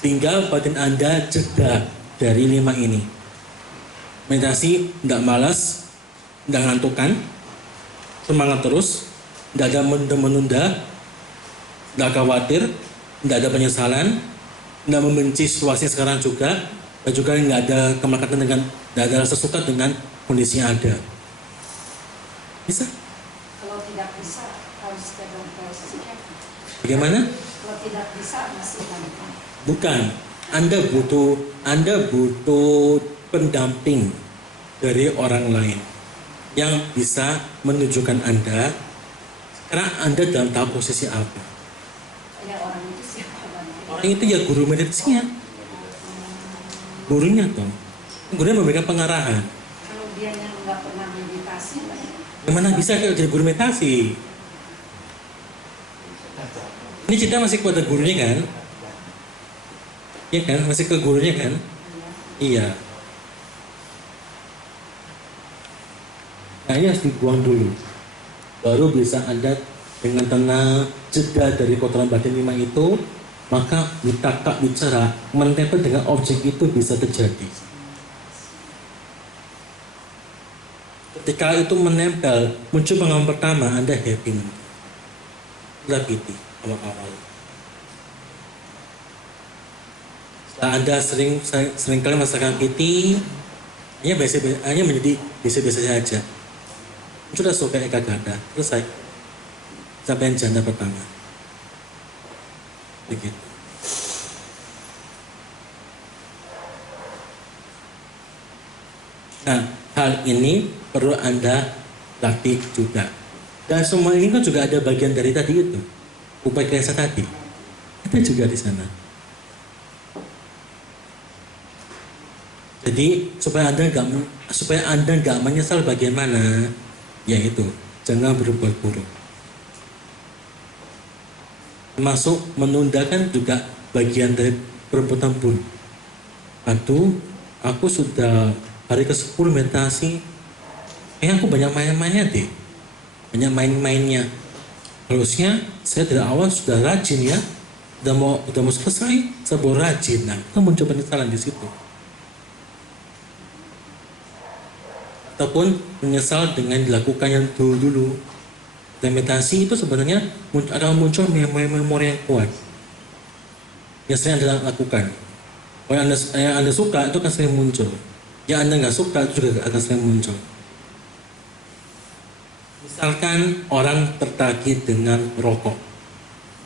Sehingga batin Anda jeda dari 5 ini. Meditasi tidak malas, tidak ngantukan, semangat terus, tidak ada menunda, tidak khawatir, tidak ada penyesalan, tidak membenci situasi sekarang juga, dan juga nggak ada kemelekatan dengan, tidak ada rasa suka dengan kondisi yang ada. Bisa? Kalau tidak bisa harus ke dokter psikiater. Bagaimana? Kalau tidak bisa masih gampang. Bukan. Anda butuh pendamping dari orang lain yang bisa menunjukkan Anda sekarang Anda dalam tahap posisi apa. Ya, orang itu siapa? Orang itu ya guru meditasinya, gurunya toh. Gurunya memberikan pengarahan. Kalau dia yang nggak pernah meditasi, Gimana bisa kalau jadi guru meditasi? Ini kita masih kepada gurunya kan? Iya kan? Masih ke gurunya kan? Iya. Nah ini harus dibuang dulu. Baru bisa Anda dengan tenang jeda dari kotoran batin 5 itu, maka ditaka bicara menempel dengan objek itu bisa terjadi. Ketika itu menempel, muncul pengalaman pertama, Anda happy. Itulah piti awal-awal. Setelah Anda seringkali merasakan piti, hanya menjadi biasa-biasa saja. Sudah suka ekagata, selesai. Sampai janda pertama. Begitu. Nah, hal ini perlu Anda latih juga. Dan semua ini kan juga ada bagian dari tadi itu. Upaya kreasi tadi. Ada juga di sana. Jadi supaya Anda nggak menyesal bagaimana, yaitu jangan berbuat buruk. Termasuk menundakan juga bagian dari perbuatan buruk. Aku sudah hari ke-10 meditasi, aku banyak main-mainnya deh. Banyak main-mainnya. Harusnya saya dari awal sudah rajin ya. Udah mau selesai, saya baru rajin. Nah, kita muncul penyesalan di situ. Ataupun menyesal dengan dilakukan yang dulu. Dan meditasi itu sebenarnya akan muncul memori yang kuat yang sering Anda lakukan. Kalau yang Anda suka itu akan sering muncul. Yang Anda nggak suka itu juga akan sering muncul. Misalkan orang tertagih dengan rokok,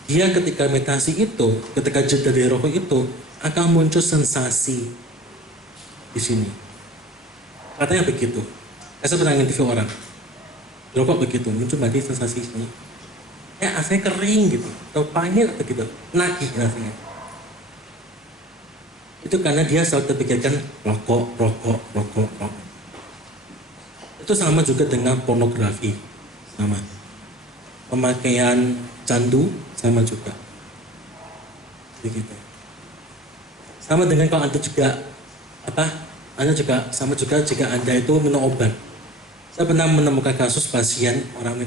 dia ketika meditasi itu, ketika jeda dari rokok itu akan muncul sensasi di sini. Katanya begitu. Saya pernah interview orang. Rokok begitu, muncul mati sensasi ini. Ya rasanya kering gitu, atau pahit begitu, nagih rasanya. Itu karena dia selalu terpikirkan rokok. Itu sama juga dengan pornografi, sama. Pemakaian candu sama juga. Begitu. Sama dengan kalau Anda juga Anda juga sama juga jika Anda itu minum obat. Saya pernah menemukan kasus pasien orang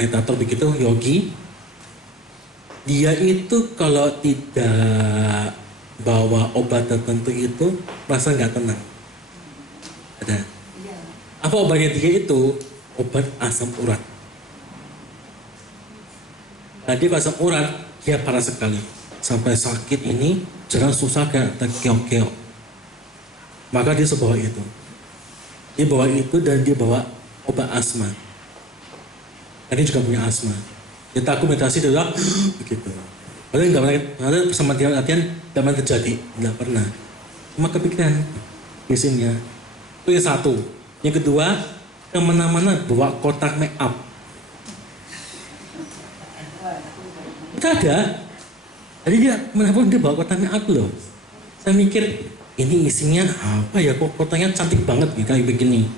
meditator begitu, yogi. Dia itu kalau tidak bawa obat tertentu itu merasa nggak tenang. Ada. Apa obatnya dia itu? Obat asam urat. Nah, dia asam urat, dia parah sekali. Sampai sakit ini, jangan susah kayak terkeok-keok. Maka dia bawa itu. Dia bawa itu dan dia bawa obat asma. Dia juga punya asma. Dia takut meditasi, dia bilang, begitu. Padahal nggak pernah, padahal bersama dia latihan, nggak pernah terjadi. Nggak pernah. Cuma kepikiran, isinya. Itu yang satu. Yang kedua, kemana-mana bawa kotak make up. Itu ada. Jadi dia menapun dia bawa kotak make up loh. Saya mikir ini isinya apa ya, kok kotaknya cantik banget gitu kayak begini.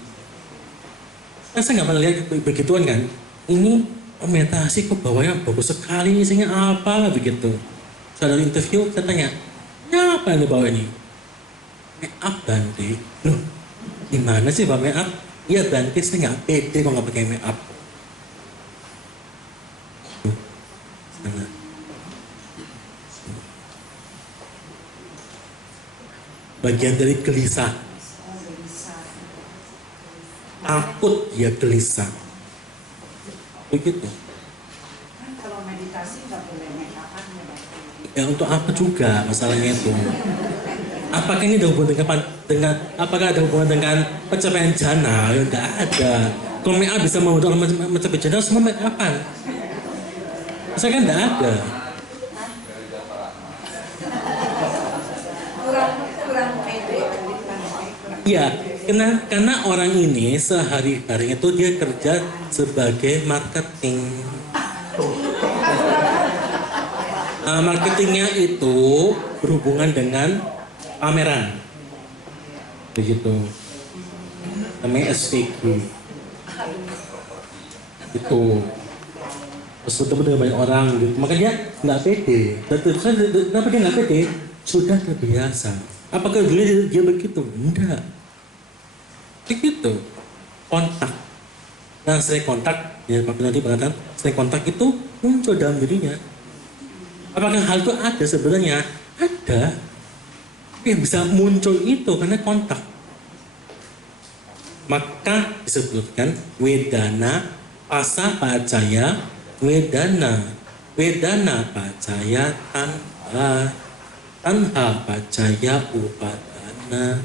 Saya nggak pernah lihat begituan kan. Ini meditasi kok bawanya bagus sekali, isinya apa begitu. Saya dari interview saya tanya, ya apa yang dibawa ini? Make up Bante. Loh, gimana sih bawa make up? Iya Bante, saya nggak pede kalau nggak pakai make up. Bagian dari gelisah. Takut dia gelisah. Begitu. Kan kalau meditasi nggak boleh make up-an ya. Ya untuk apa juga masalahnya itu? Apakah ini ada hubungan dengan apakah ada hubungan dengan pencapaian jana? Ya enggak ada. Kalau make up bisa membantu mencapai jana, semua make up-an. Saya kan enggak ada. Kurang pede. Iya, karena orang ini sehari-hari itu dia kerja sebagai marketing. Marketingnya itu berhubungan dengan pameran, begitu. Namanya STG. Itu. Terus ketemu dengan banyak orang, gitu. Makanya nggak pede. Kenapa dia nggak pede? Sudah terbiasa. Apakah dulu dia begitu? Enggak. Begitu. Kontak. Nah, sering kontak, ya Pak nanti mengatakan, sering kontak itu muncul dalam dirinya. Apakah hal itu ada sebenarnya? Ada. Yang bisa muncul itu karena kontak. Maka disebutkan wedana pasa pacaya wedana. Wedana pacaya tanha. Tanha pacaya upadana.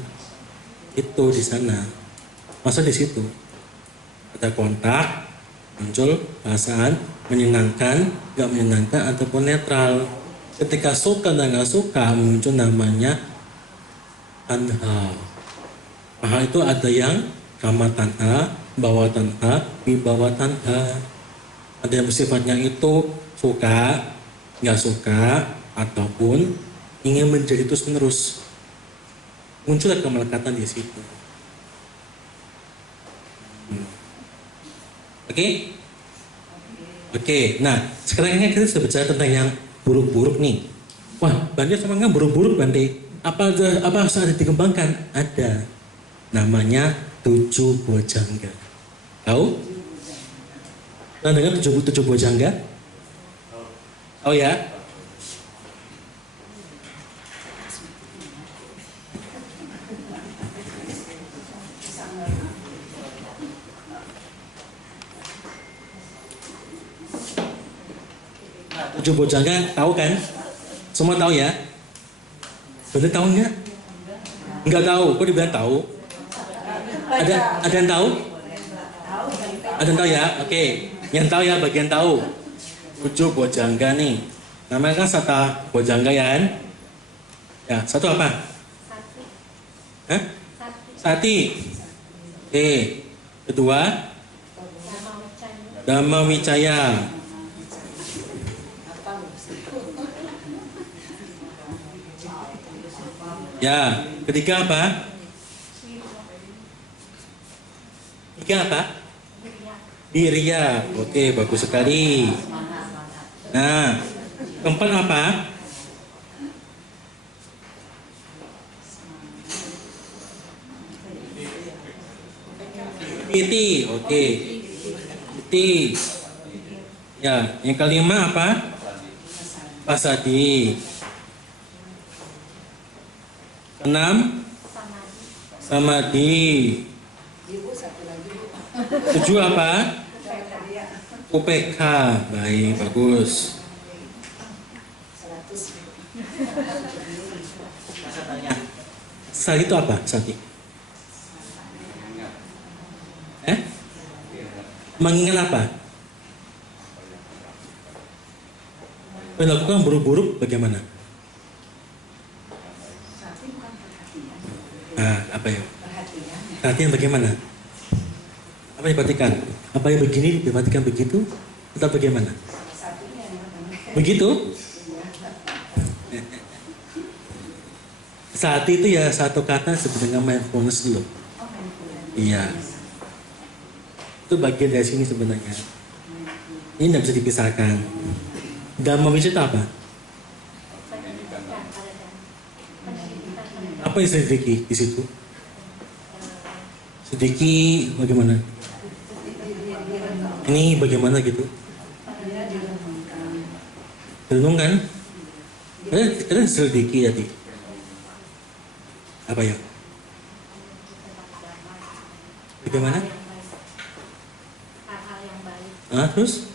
Itu di sana. Masa di situ ada kontak, muncul perasaan menyenangkan, nggak menyenangkan ataupun netral. Ketika suka dan nggak suka muncul namanya tanha. Tanha itu ada yang kama tanha, bawa tanha, wibawa tanha. Ada yang sifatnya itu suka, nggak suka ataupun ingin menjadi terus menerus. Muncullah kemelekatan di situ. Oke. Nah, sekarang ini kita sudah bicara tentang yang buruk-buruk nih. Wah, Bante sama nggak buruk-buruk Bante? Apa harus ada dikembangkan? Ada. Namanya 7 bojangga. Tahu? Pernah dengar 7 bojangga? Oh ya? Tujuh bojangga tahu kan? Semua tahu ya? Bener tahu nggak? Nggak tahu. Kok dibilang tahu? Ada yang tahu? Ada yang tahu ya? Oke. Yang tahu ya bagian tahu. 7 bojangga nih. Namanya kan sata bojangga ya kan? Ya, satu apa? Hah? Sati. Oke. Kedua, Dhamma Wicaya. Apa lu? Ya, ketiga apa? Ketiga apa? Wirya. Oke, bagus sekali. Nah, keempat apa? Iti. Oke. Iti. Ya, yang kelima apa? Pasadi. Enam, Samadhi. Ibu satu lagi. Tujuh apa? UPK. Baik, bagus. 100. Sati itu apa? Sati? Mengingat apa? Melakukan buruk-buruk bagaimana? Satu bukan perhatian. Nah, apa ya? Perhatian. Perhatian bagaimana? Apa yang diperhatikan? Apa yang begini diperhatikan begitu? Atau bagaimana? Satunya yang Begitu? Saat itu ya satu kata sebenarnya mindfulness dulu. Iya. Itu bagian dari sini sebenarnya. Ini tidak bisa dipisahkan. Dhamma Wicaya itu apa? Apa yang sedikit di situ? Sedikit bagaimana? Ini bagaimana gitu? Renungkan. Kalian sedikit tadi. Apa ya? Bagaimana? Terus?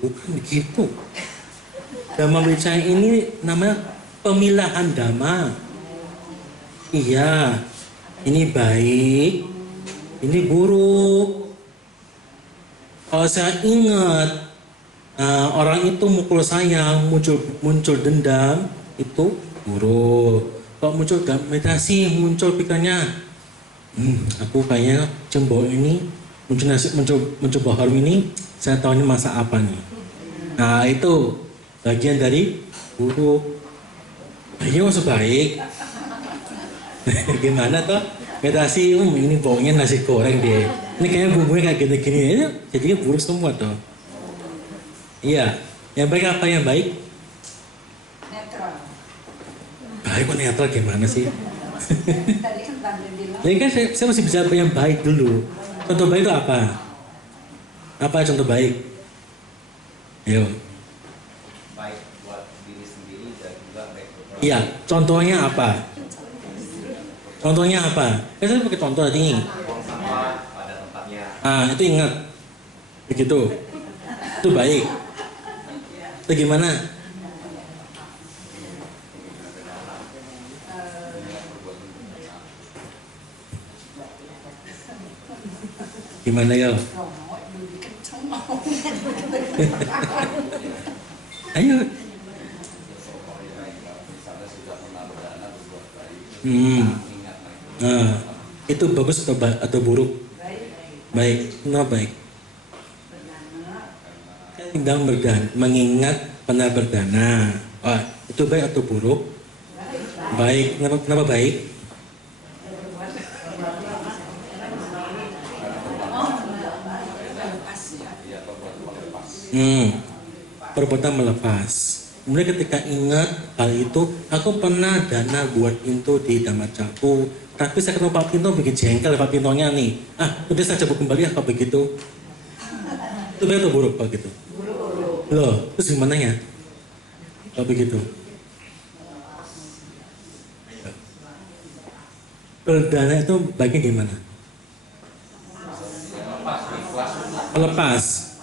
Bukan begitu. Dhamma Wicaya ini namanya pemilahan dhamma. Iya, ini baik, ini buruk. Kalau saya ingat orang itu mukul saya, muncul dendam, itu buruk. Kalau muncul dalam meditasi, muncul pikirannya, aku kayaknya cemburu ini, muncul harum ini, saya tahu ini masa apa nih. Nah itu bagian dari buruk. Ini masuk baik. Gimana toh? Meditasi, ini baunya nasi goreng deh. Ini kayaknya bumbunya kayak gini-gini, jadinya buruk semua toh. Iya, yang baik apa yang baik? netral. Baik kok netral gimana sih? Tadi kan Bang bilang. Jadi kan saya masih bicara yang baik dulu. Contoh baik itu apa? Apa contoh baik? Ayo. Baik buat diri sendiri dan juga baik buat orang. Iya, contohnya apa? Contohnya apa? Kan saya pakai contoh tadi. Buang sampah pada tempatnya. Itu ingat. Begitu. Itu baik. Itu gimana? Gimana ya? Ayo. Misalnya sudah pernah berdana berbuat baik, ingat lagi. Nah, itu bagus atau buruk? Baik. Kenapa baik? Sedang berdana, mengingat pernah berdana. Wah, itu baik atau buruk? Baik. Kenapa baik? Perbuatan melepas. Kemudian ketika ingat hal itu, aku pernah dana buat pintu di Dhammacaku, tapi saya ketemu Pak Pinto bikin jengkel Pak Pintonya nih. Udah saya coba kembali apa begitu? Itu baik atau buruk Pak gitu? Loh, terus gimana ya? Kalau begitu? Berdana itu baiknya gimana? Melepas.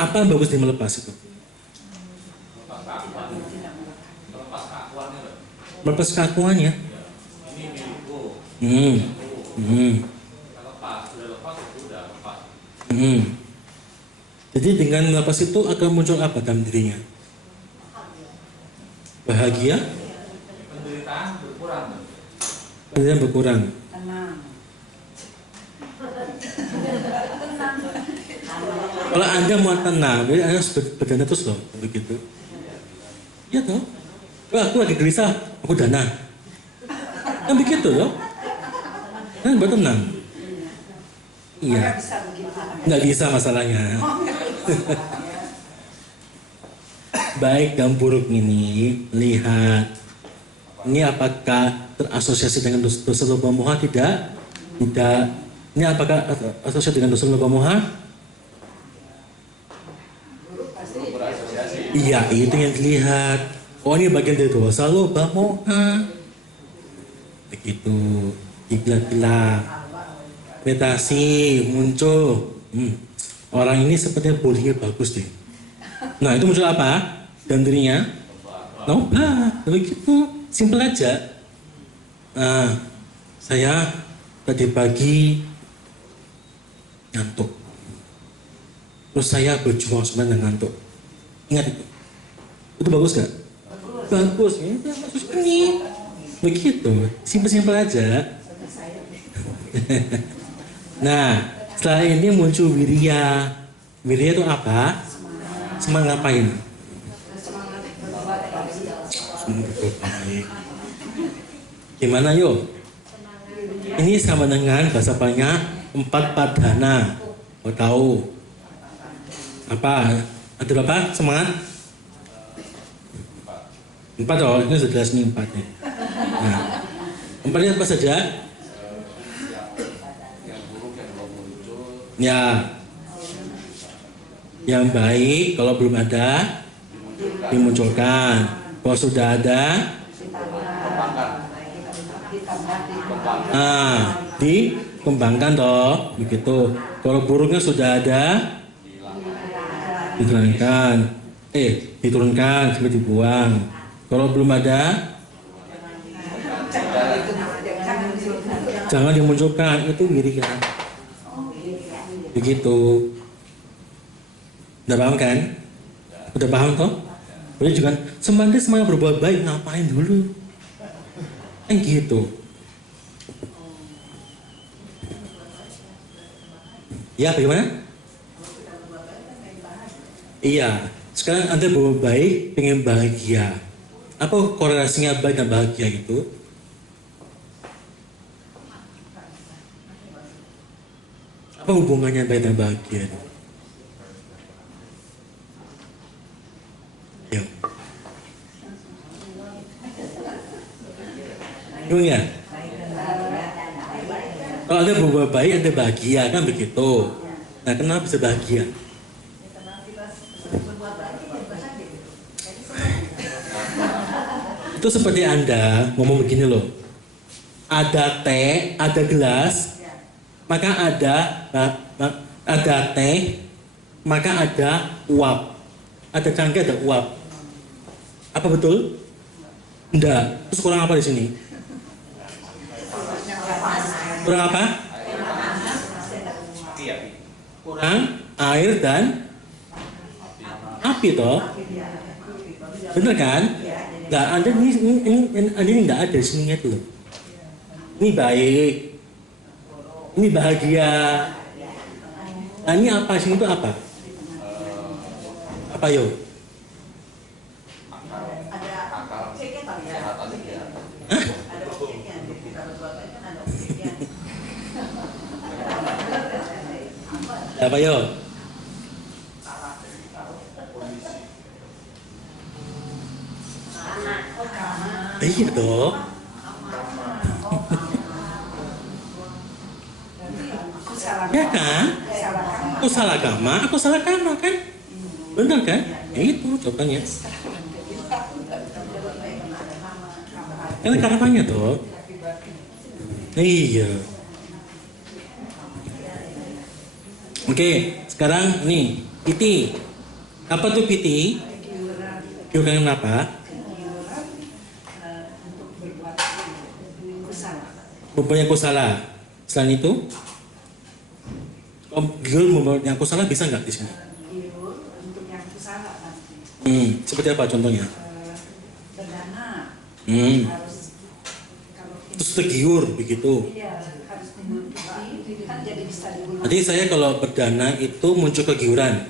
Apa yang bagus di melepas itu? Melepas keakuannya. Jadi dengan melepas itu akan muncul apa dalam dirinya? Bahagia? Penderitaan berkurang. Tenang. Kalau Anda mau tenang, berarti Anda harus berdana terus loh, begitu. Iya toh? Wah, aku lagi gelisah, aku dana. Kan begitu loh. Kan buat tenang. Iya. Nggak bisa begitu. Nggak bisa masalahnya. Baik dan buruk ini, lihat. Ini apakah terasosiasi dengan dosa lupa moha? Tidak. Tidak. Ini apakah asosiasi dengan dosa lupa moha? Iya, itu yang dilihat. Oh, ini bagian dari dosa lupa moha. Begitu. Gila-gila. Meditasi muncul. Orang ini sepertinya bodinya bagus deh. Nah, itu muncul apa? Dan dirinya? Nobat. Begitu. Simpel aja. Nah, saya tadi pagi ngantuk. Terus saya berjuang sebenarnya ngantuk. Ingat itu. Itu bagus gak? Bagus. Ya, bagus ini. Begitu. Simpel-simpel aja. Nah, setelah ini muncul wirya. Wirya itu apa? Semangat ngapain? Baik. Gimana yuk? Ini sama dengan bahasa Palingnya 4 padhana. Mau tahu? Apa? Ada berapa? Semangat? 4 oh, ini sudah jelas nih 4 nih. Nah, 4 ini apa saja? Ya. Yang baik kalau belum ada dimunculkan. Kalau sudah ada, dikembangkan toh, begitu. Kalau buruknya sudah ada, dihilangkan, diturunkan sampai dibuang. Kalau belum ada, jangan dimunculkan. Itu wirya. Begitu. Udah paham kan? Udah paham toh? Boleh juga semangat berbuat baik, ngapain dulu? Kan gitu. Ya, bagaimana? Iya, sekarang Anda berbuat baik, pengen bahagia. Apa korelasinya baik dan bahagia itu? Apa hubungannya baik dan bahagia itu? Yuk. Bingung ya? Kalau Anda berbuat baik, Anda bahagia, kan begitu. Nah, kenapa bisa bahagia? Itu seperti Anda ngomong begini loh. Ada teh, ada gelas, maka ada teh, maka ada uap. Ada cangkir, ada uap. Apa betul? Enggak. Terus kurang apa di sini? Kurang apa? Kurang air dan api toh. Bener kan? Nggak ada ini nggak ada di sini itu. Ini baik. Ini bahagia. Nah, ini apa sini itu apa? Apa yo? Apa yo? Iya dong. Ya kan? Aku salah agama kan? Benar kan? Itu jawabannya. Karena karapannya toh. Iya. Oke, sekarang nih, piti. Apa tuh piti? Kiuran apa? Mempunyai kusala. Selain itu, giur mempunyai kusala bisa nggak di sini? Untuk yang kusala nanti. Seperti apa contohnya? Berdana. Hmm. Harus kalau terus tergiur begitu. Iya, harus timbul putih, kan jadi bisa diulang. Nanti saya kalau berdana itu muncul kegiuran.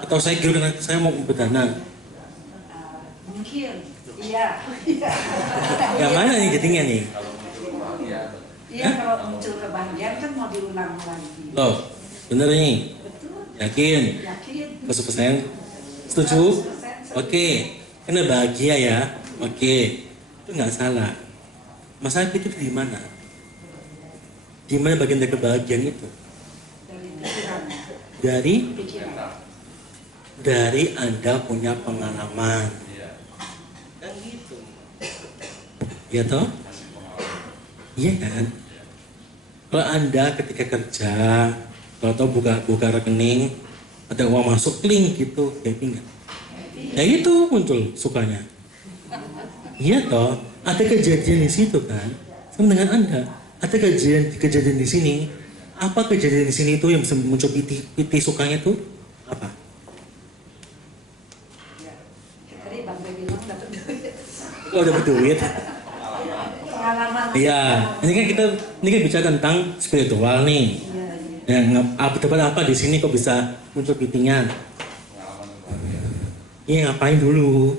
Atau saya giur karena saya mau berdana. Mungkin, iya. Yang mana nih jadinya nih? Iya, kalau muncul kebahagiaan kan mau diulang lagi. Loh, bener nih? Betul, Yakin? yakin. 100%? Setuju? Oke, karena bahagia ya. Oke, itu nggak salah. Masalah itu di mana? Di mana bagian dari kebahagiaan itu? Dari pikiran, Dari pikiran. Anda punya pengalaman. Kan gitu. Iya toh? Iya kan? Kalau Anda ketika kerja, kalau tahu buka rekening, ada uang masuk link gitu, happy nggak? Ya itu muncul sukanya. Iya toh, ada kejadian di situ kan? Sama dengan Anda, ada kejadian di sini. Apa kejadian di sini itu yang bisa muncul piti sukanya itu? Apa? Tadi Bang Boy bilang dapat duit. Oh, dapat duit. Pengalaman. Iya, ini kan bicara tentang spiritual nih. Iya, iya. Dapat apa di sini kok bisa muncul pitinya? Iya, ngapain dulu?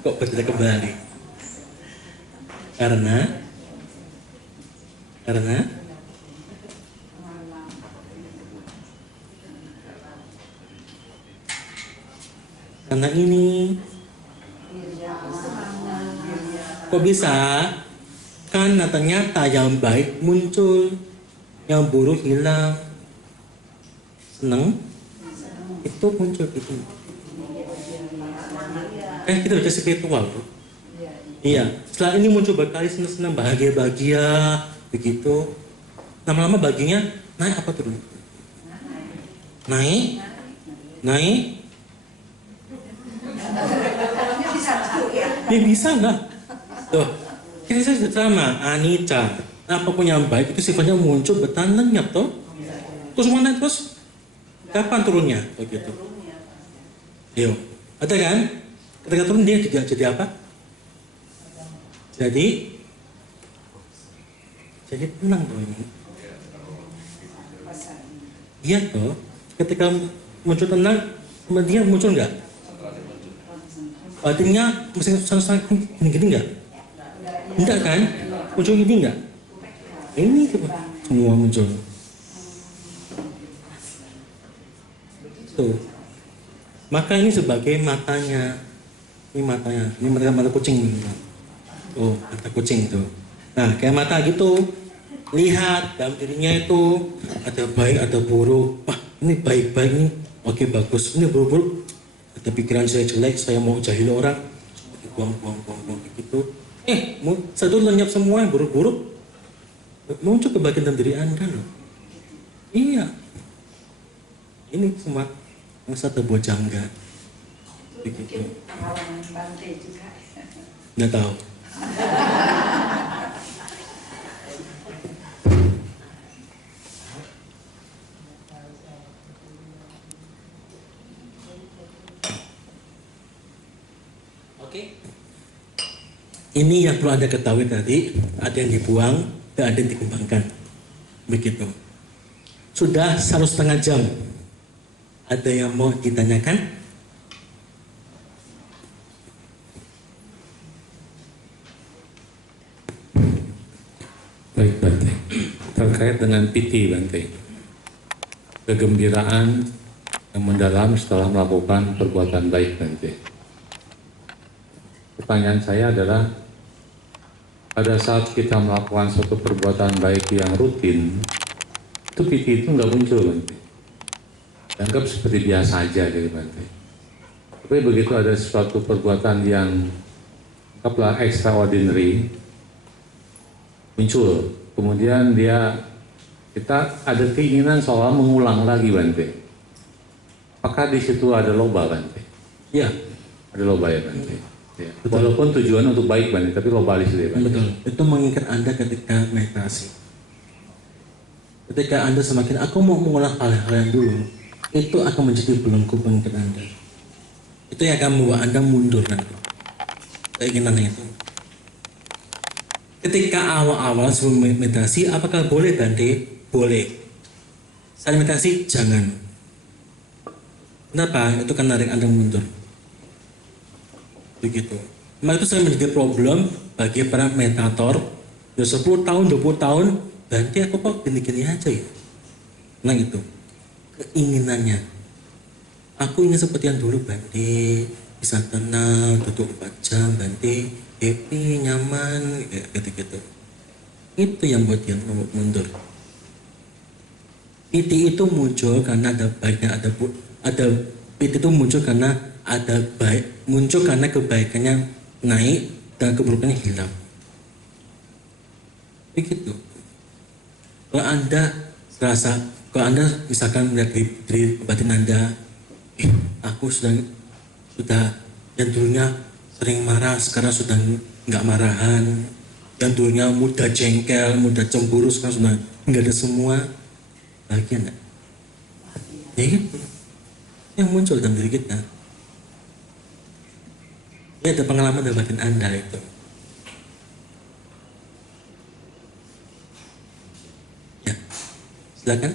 Kok bisa kembali? Karena ini kok bisa? Karena ternyata yang baik muncul, yang buruk hilang. Seneng? Itu muncul gitu. Kita udah spiritual tuh. Iya, setelah ini muncul berkali senang-senang, bahagia-bahagia, begitu. Lama-lama bahagianya naik apa turun? Naik? Ya bisa lah. Tuh, kita sudah sama, anicca. Apapun yang baik itu sifatnya muncul bertahan lenyap toh. Terus mana terus? Kapan turunnya? Begitu. Yuk, ada kan? Ketika turun dia juga jadi apa? Jadi tenang toh ini. Iya toh. Ketika muncul tenang, kemudian muncul enggak? Artinya mesin sangat gini-gini enggak? Enggak kan? Muncul gini enggak? Ini semua muncul. Tuh. Maka ini sebagai matanya. Ini matanya. Ini mata kucing. Oh, mata kucing tuh. Nah, kayak mata gitu. Lihat dalam dirinya itu ada baik, ada buruk. Wah, ini baik-baik nih. Oke, bagus. Ini buruk-buruk. Ada pikiran saya jelek, saya mau jahil orang. Buang begitu. Satu lenyap semua yang buruk-buruk. Muncul kebahagiaan dalam diri Anda loh. Iya. Ini semua masa terbuat janggal. Begitu. Pengalaman Bante juga. Nggak tahu. Oke. Ini yang perlu Anda ketahui tadi, ada yang dibuang dan ada yang dikembangkan. Begitu. Sudah 1,5 jam. Ada yang mau ditanyakan? Baik Bante, terkait dengan piti Bante, kegembiraan yang mendalam setelah melakukan perbuatan baik Bante. Pertanyaan saya adalah, pada saat kita melakukan suatu perbuatan baik yang rutin, itu piti itu nggak muncul Bante. Dianggap seperti biasa aja gitu Bante. Tapi begitu ada suatu perbuatan yang anggaplah extraordinary, muncul, kemudian kita ada keinginan seolah mengulang lagi Bante. Apakah di situ ada loba Bante? Ya, Ada loba ya Bante. Ya. Walaupun tujuan untuk baik Bante, tapi loba di situ ya Bante. betul. Itu mengingat Anda ketika meditasi. Ketika Anda semakin, aku mau mengulang hal-hal yang dulu, itu akan menjadi belenggu pengingat Anda. Itu yang akan membawa Anda mundur nanti. keinginannya itu. Ketika awal-awal sebelum meditasi, apakah boleh Bante? Boleh. Saat meditasi, jangan. Kenapa? Itu kan narik Anda mundur. Begitu. Memang itu sering menjadi problem bagi para meditator. Udah 10 tahun, 20 tahun, Bante aku kok gini-gini aja ya. Nah itu, keinginannya. Aku ingin seperti yang dulu Bante, bisa tenang, duduk 4 jam, Bante, happy, nyaman, gitu-gitu. Itu yang buat dia mundur. Piti itu muncul karena ada baiknya, ada piti itu muncul karena ada baik, muncul karena kebaikannya naik dan keburukannya hilang. Begitu. Kalau kalau Anda misalkan melihat diri batin Anda, aku sudah yang dulunya sering marah, sekarang sudah nggak marahan. Yang dulunya mudah jengkel, mudah cemburu, sekarang sudah nggak ada semua. Bahagia enggak? Ya gitu. Yang muncul dalam diri kita. Ini ada pengalaman dalam batin Anda itu. Ya, silakan.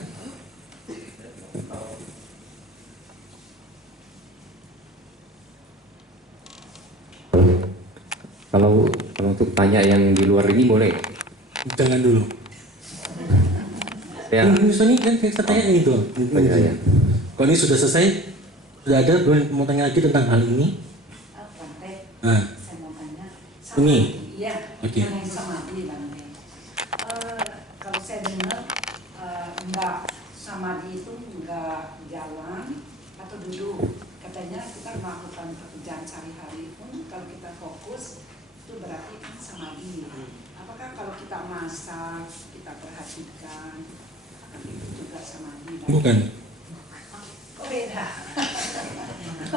Kalau untuk tanya yang di luar ini boleh? Jangan dulu. Ya. Misalnya kan saya tanya itu. Ya. Kalau ini sudah selesai, sudah ada, mau tanya lagi tentang hal ini? Bante, Nah, saya mau tanya. ini? Iya, Oke. yang samadhi Bante. Kalau saya dengar, enggak samadhi itu enggak jalan atau duduk. Katanya kita melakukan pekerjaan sehari-hari pun kalau kita fokus itu berarti kan samadhi. Apakah kalau kita masak, kita perhatikan, itu juga samadhi? Bukan. Oh beda.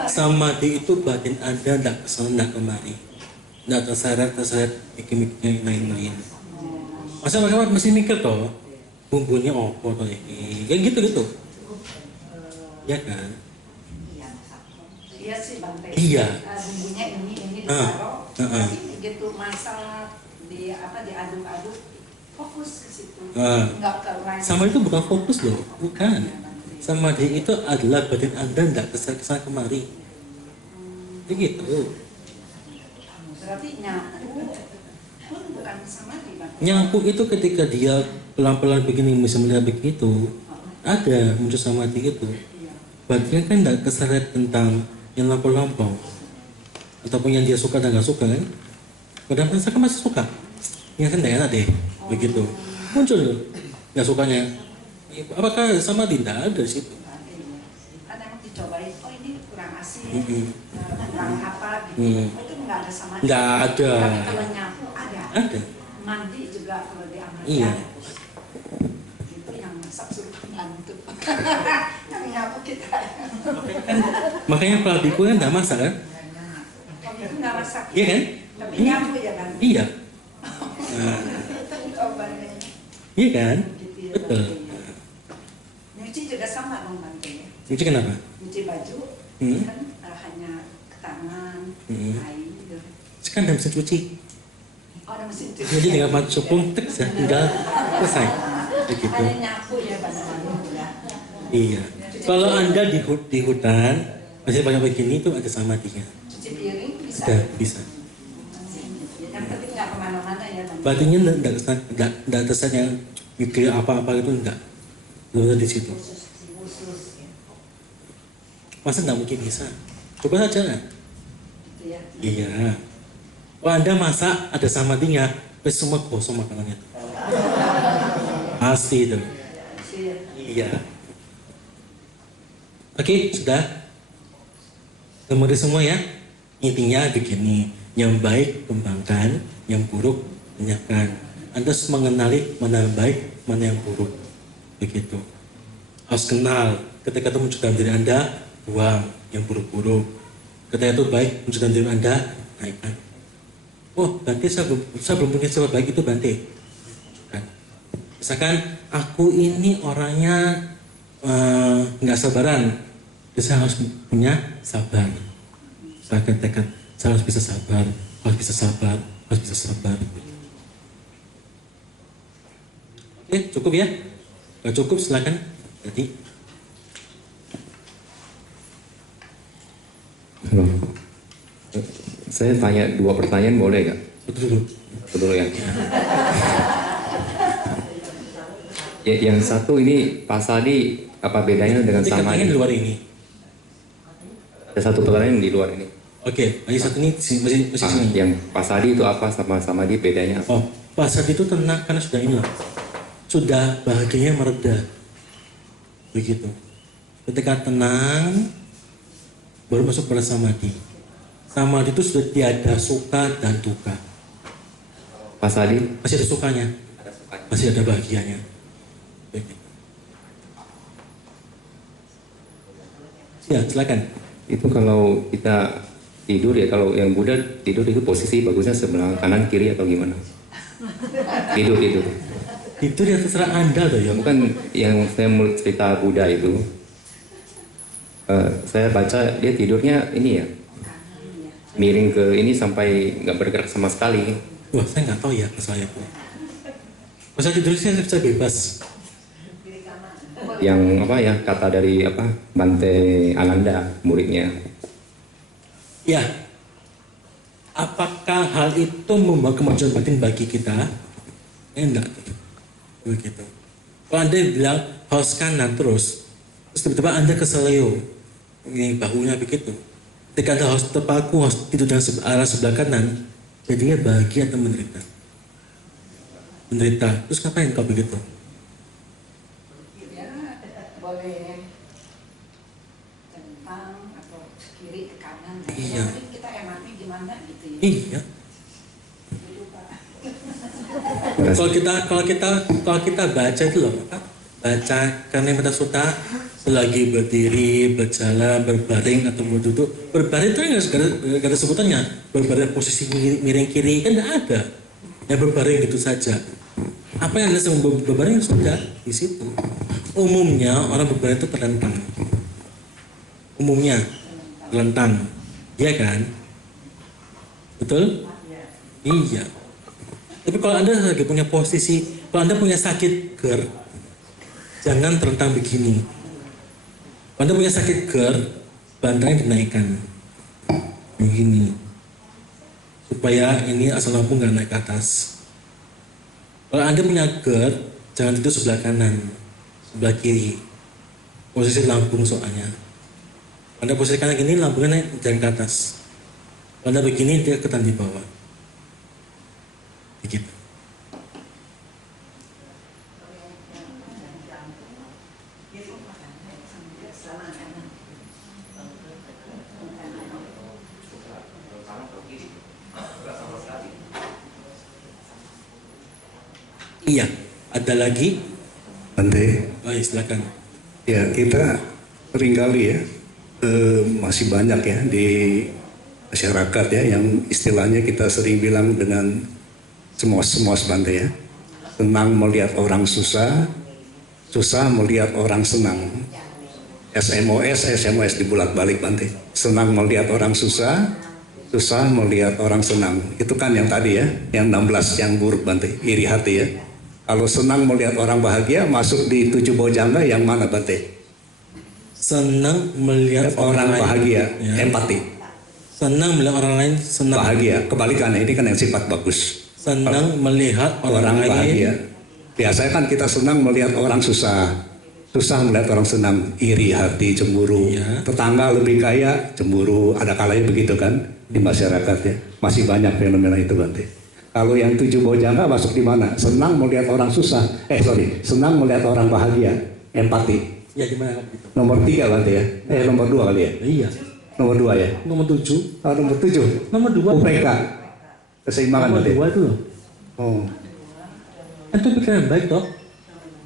Samadhi itu batin Anda tidak kesana, tidak kemari. Tidak terseret mikir-mikirnya yang lain-lain. Masa mereka masih mikir toh, bumbunya apa toh ini, kayak gitu. Ya kan? Iya sih Bante. Iya. Bumbunya ini ditaruh. Tapi begitu masak diaduk-aduk, fokus ke situ. Enggak ke lain. Sama itu bukan fokus loh, bukan. Samadhi itu adalah batin Anda tidak kesana kemari. Begitu. Berarti nyapu pun bukan samadhi Bante. Nyapu itu ketika dia pelan-pelan begini bisa melihat begitu, ada muncul samadhi itu. Batinnya kan tidak keseret tentang yang lampau-lampau ataupun yang dia suka dan nggak suka kan. Kadang saya kan masih suka, ya kan tidak enak deh, begitu muncul nggak sukanya. Apakah samadhi? Tidak ada di situ. Kan emang dicobain, oh ini kurang asin, Mm-mm. kurang apa gitu. Oh, itu nggak ada samadhi. Nggak ada. Tapi kalau nyapu ada. Ada. Mandi juga kalau diambil. Iya. Itu yang masak suruh bantu. Yang nyapu kita. Makanya pelabiku kan tidak masak kan? Kalau itu nggak masak. Iya kan? Tapi nyapu ya kan. Iya. Nah, Cobain. iya kan? Gitu ya, Betul. Bante. Nyuci juga sama dong Bante ya. Nyuci kenapa? Nyuci baju Hmm. kan hanya ke tangan, air gitu. Sekarang tidak bisa cuci. Oh ada mesin cuci. Jadi tinggal mati supung, tek saja, tinggal selesai. Begitu. Ada nyapu ya Bante. Iya. Kalau Anda di hutan masih banyak begini itu ada samadhinya. Cuci piring bisa. Ada, bisa. Yang penting nggak kemana-mana ya Bante. Batinnya tidak tersesat yang mikir apa-apa itu enggak. Betul di situ. Khusus ya. Masa tidak mungkin bisa? Coba saja kan? Gitu ya. Iya. Kalau Anda masak ada samadhinya, terus semua kosong makanannya. Pasti itu. Iya. Oke, sudah. Kemudian semua ya. Intinya begini, yang baik kembangkan, yang buruk lenyapkan. Anda harus mengenali mana yang baik, mana yang buruk. Begitu. Harus kenal. Ketika itu muncul dalam diri Anda, buang yang buruk-buruk. Ketika itu baik muncul dalam diri Anda, naikkan. Oh, Bante saya belum punya sifat baik itu Bante. Kan. Misalkan aku ini orangnya nggak sabaran, saya harus punya sabar. Saya tekad Saya harus bisa sabar, harus bisa sabar, harus bisa sabar. Oke, cukup ya? Kalau cukup silakan. Jadi, Halo. Saya tanya 2 pertanyaan boleh nggak? betul dulu. Satu dulu ya. Yang satu ini pasadi apa bedanya dengan Jadi katanya di samadi? luar ini. Ada satu pertanyaan di luar ini. Oke, lagi satu ini masih sini. Yang pasadi itu apa sama samadi bedanya apa? Oh, pasad itu tenang karena sudah ini loh. Sudah bahagianya mereda. Begitu. Ketika tenang, baru masuk pada samadhi. Samadhi itu sudah tiada suka dan duka. Pasadi Masih ada sukanya, masih ada bahagianya. Begitu. Ya, silakan. itu kalau kita tidur ya, kalau yang Buddha tidur itu posisi bagusnya sebelah kanan kiri atau gimana? Tidur. Itu dia terserah Anda loh ya. Bukan yang saya mau cerita Buddha itu. Saya baca dia tidurnya ini ya, miring ke ini sampai nggak bergerak sama sekali. Wah, saya nggak tahu ya masalah itu. Masa tidur sih saya bebas. Yang apa ya, kata dari apa Bante Ananda muridnya. Ya, apakah hal itu membawa kemajuan batin bagi kita? Enggak. Begitu. Kalau Anda bilang haus kanan terus tiba-tiba Anda keseleo, ini bahunya begitu. Ketika Anda haus terpaku, haus tidur dengan arah sebelah kanan, jadinya bahagia atau menderita? Menderita. Terus ngapain kau begitu? Ya, boleh tentang atau kiri ke kanan. Iya. Yang penting kita enaknya gimana gitu ya. Iya. Kalau kita baca itu loh, apa? Baca karena yang sutta selagi berdiri, berjalan, berbaring atau duduk. Berbaring itu nggak ada sebutannya. Berbaring posisi miring kiri kan nggak ada. Ya berbaring gitu saja. Apa yang anda sebut berbaring sudah di situ. Umumnya orang berbaring itu terlentang. Umumnya terlentang, iya kan? Betul? Iya. Tapi kalau Anda lagi punya posisi, kalau Anda punya sakit GERD, jangan terlentang begini. Kalau Anda punya sakit GERD, bantalnya dinaikkan. Begini. Supaya ini asam lambung nggak naik ke atas. Kalau Anda punya GERD, jangan tidur sebelah kanan, sebelah kiri. Posisi lambung soalnya. Anda posisi kanan gini, lambungnya naik jangan ke atas. Kalau Anda begini, dia ketan di bawah. Begitu. Iya, ada lagi? Bante, Oh iya, silakan. ya kita seringkali ya masih banyak ya di masyarakat ya yang istilahnya kita sering bilang dengan semos Bante ya, senang melihat orang susah, susah melihat orang senang. SMOS dibulak-balik Bante. Senang melihat orang susah, susah melihat orang senang. Itu kan yang tadi ya, yang 16 yang buruk Bante, iri hati ya. Kalau senang melihat orang bahagia masuk di 7 bojangga yang mana Bante? Senang melihat Orang lain. bahagia, Ya. empati, Senang melihat orang lain senang. bahagia. Kebalikannya ini kan yang sifat bagus. Senang melihat Orang orang lain. bahagia. Biasanya kan kita senang melihat orang susah, susah melihat orang senang, iri hati, cemburu. Iya. Tetangga lebih kaya, cemburu. Ada kalanya begitu kan di masyarakat ya. Masih banyak fenomena itu Bante. Kalau yang 7 bojangga masuk di mana? Senang melihat orang susah. Senang melihat orang bahagia, empati. Ya gimana gitu? Nomor 3 Bante ya. Nomor 2 kali ya. Iya. Nomor 2 ya. Nomor 7. Nomor 7. Nomor 2. UPK. Keseimbangan Nomor Bante. 2 itu loh. Oh, Itu pikiran baik toh.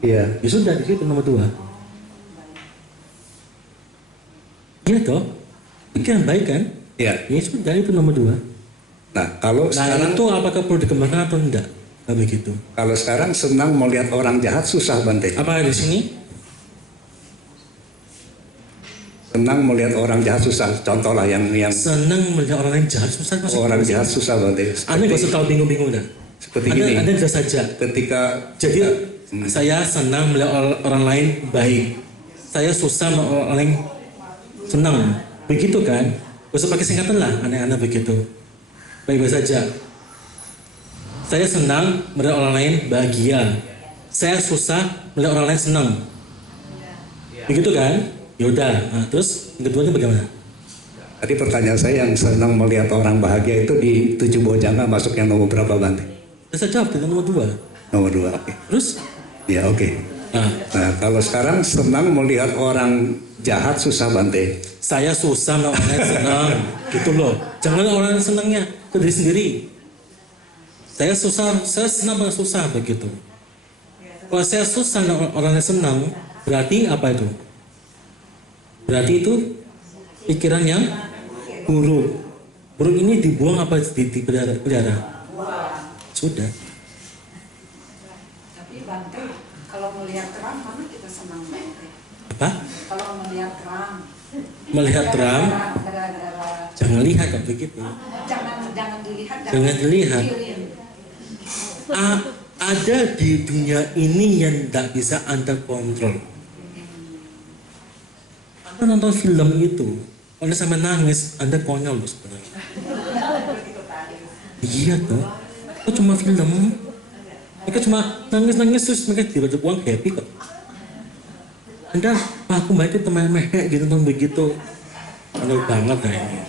iya. Ya sudah di situ nomor 2. Iya toh. Pikiran baik kan? Iya. Ya sudah itu nomor 2. Nah, kalau Nah sekarang itu apakah perlu dikembangkan atau enggak? Nah, begitu. kalau sekarang senang melihat orang jahat susah Bante. Apakah di sini? senang melihat orang jahat susah. Contoh lah yang Senang melihat orang lain jahat susah. orang jahat susah Bante. Anda nggak usah tahu bingung-bingung dah. Seperti gini. Anda bisa saja. Ketika Jadi saya senang melihat orang lain baik. Saya susah melihat orang lain senang. Begitu kan? Gak usah pakai singkatan lah, aneh-aneh begitu. Baik-baik saja. Saya senang melihat orang lain bahagia. Saya susah melihat orang lain senang. Begitu kan? Yaudah. Nah, terus yang keduanya bagaimana? Tadi pertanyaan saya yang senang melihat orang bahagia itu di 7 bojangga masuk yang nomor berapa Bante? Saya jawab dengan nomor 2. Nomor 2. Oke. Terus? Ya oke. Nah kalau sekarang senang melihat orang jahat susah Bante. Saya susah melihat orang lain senang. Gitu loh. Jangan orang senangnya ke diri sendiri. Saya senang banget susah begitu. Kalau saya susah orang lain senang, berarti apa itu? Berarti itu pikiran yang buruk. Buruk ini dibuang apa dipelihara? Sudah. Tapi Bante, kalau melihat terang mana kita senang Bante? Apa? Kalau melihat terang. Melihat terang, Gara-gara jangan lihat kalau begitu. jangan dilihat. Jangan dilihat. Feeling. Ada di dunia ini yang tidak bisa Anda kontrol. Anda nonton film itu, Anda sampai nangis, Anda konyol loh sebenarnya. Iya tuh, itu cuma film. Mereka cuma nangis-nangis terus mereka tiba-tiba uang happy kok. Anda, aku baca teman mehek gitu nonton begitu. Anda banget lah ini.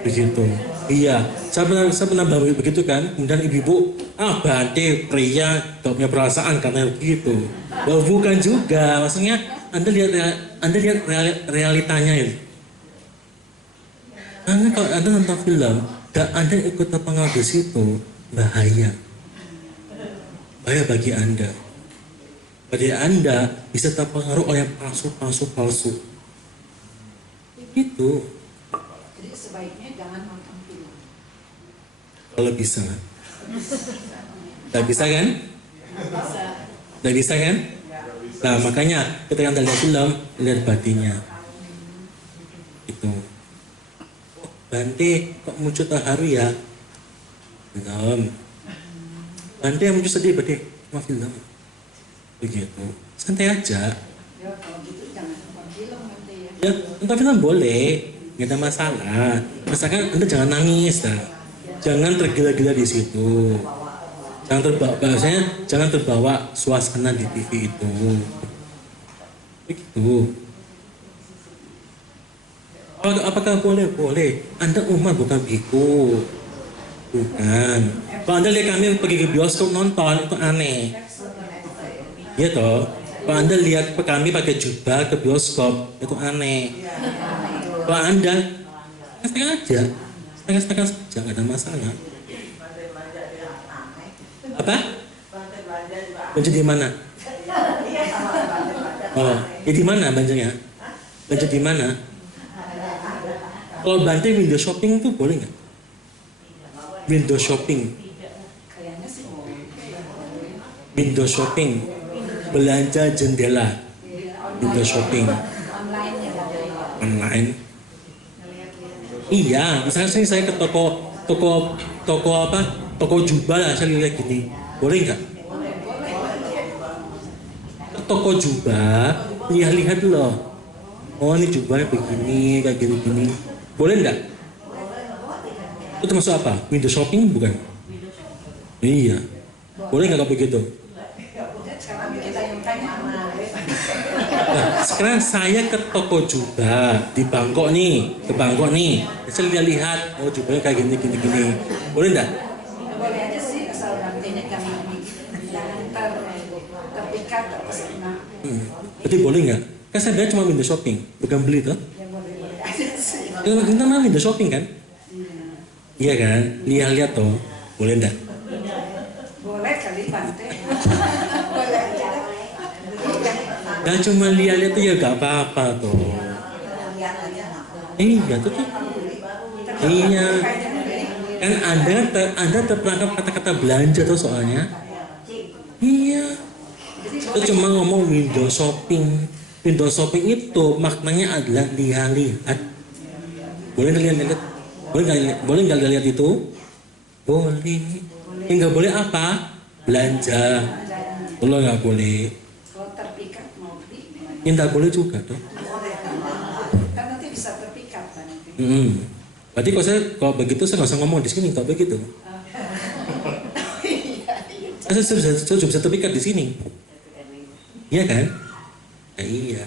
Begitu. Iya, saya pernah begitu kan. Kemudian ibu-ibu, Bante, pria, gak punya perasaan karena begitu. Bukan juga, maksudnya Anda lihat realitanya itu. Karena kalau Anda nonton film dan Anda ikut terpengaruh di situ, bahaya. Bahaya bagi Anda. Bagi Anda bisa terpengaruh oleh palsu. Begitu. Jadi sebaiknya jangan nonton film. Kalau bisa. Tidak bisa kan? Tidak bisa kan? Nah makanya ketika Anda lihat film, lihat batinnya. Itu. Bante kok muncul terharu ya? Belum. Bante yang muncul sedih, Bante cuma film. Begitu. Santai aja. Ya kalau gitu jangan nonton film Bante ya. Ya, nonton film boleh, nggak ada masalah. Misalkan Anda jangan nangis, dah. Jangan tergila-gila di situ. Jangan terbawa suasana di TV itu. Begitu. Apakah boleh? Boleh. Anda umat bukan biku. Bukan. Kalau Anda lihat kami pergi ke bioskop nonton, itu aneh. Iya toh. Kalau Anda lihat kami pakai jubah ke bioskop, itu aneh. Kalau Anda, setengah aja. Setengah saja, nggak ada masalah. Apa? Belanja di mana? Oh, ya di mana belanjanya? Belanja di mana? Kalau Bante window shopping tuh boleh nggak? Window shopping. Kayaknya sih boleh. Window shopping. Belanja jendela. Window shopping. Online ya Bante. Online. Iya, misalnya saya ke toko jubah lah, saya lihat gini, boleh nggak? Ke toko jubah, lihat loh. Oh ini jubahnya begini, kayak gini-gini. Boleh nggak? Itu termasuk apa? Window shopping bukan? Iya. Boleh nggak kalau begitu? Sekarang kita yang tanya. Nah, sekarang saya ke toko jubah di Bangkok nih, saya lihat, oh jubahnya kayak gini, boleh nggak? Boleh aja sih asal Bantenya jangan terpikat terpesona. Berarti boleh nggak? Kan saya bayar cuma window shopping, bukan beli tuh. Ya boleh aja sih. Kita mah window shopping kan? Iya kan? Lihat toh, boleh nggak? Boleh kali Bante. Boleh aja. Nah cuma lihat tuh ya gak apa-apa toh. Iya tuh. Iya. Kan Anda terperangkap kata-kata belanja tuh soalnya. Iya. Itu cuma ngomong window shopping. Window shopping itu maknanya adalah lihat-lihat. Boleh lihat-lihat? Boleh nggak lihat itu? Boleh. Yang nggak boleh apa? Belanja. Kalau nggak boleh. Kalau terpikat mau beli gimana? Yang nggak boleh juga dong. Kan nanti bisa terpikat kan nanti. Berarti kalau begitu saya nggak usah ngomong di sini kalau begitu. Saya bisa terpikat di sini. Iya kan? Nah, iya.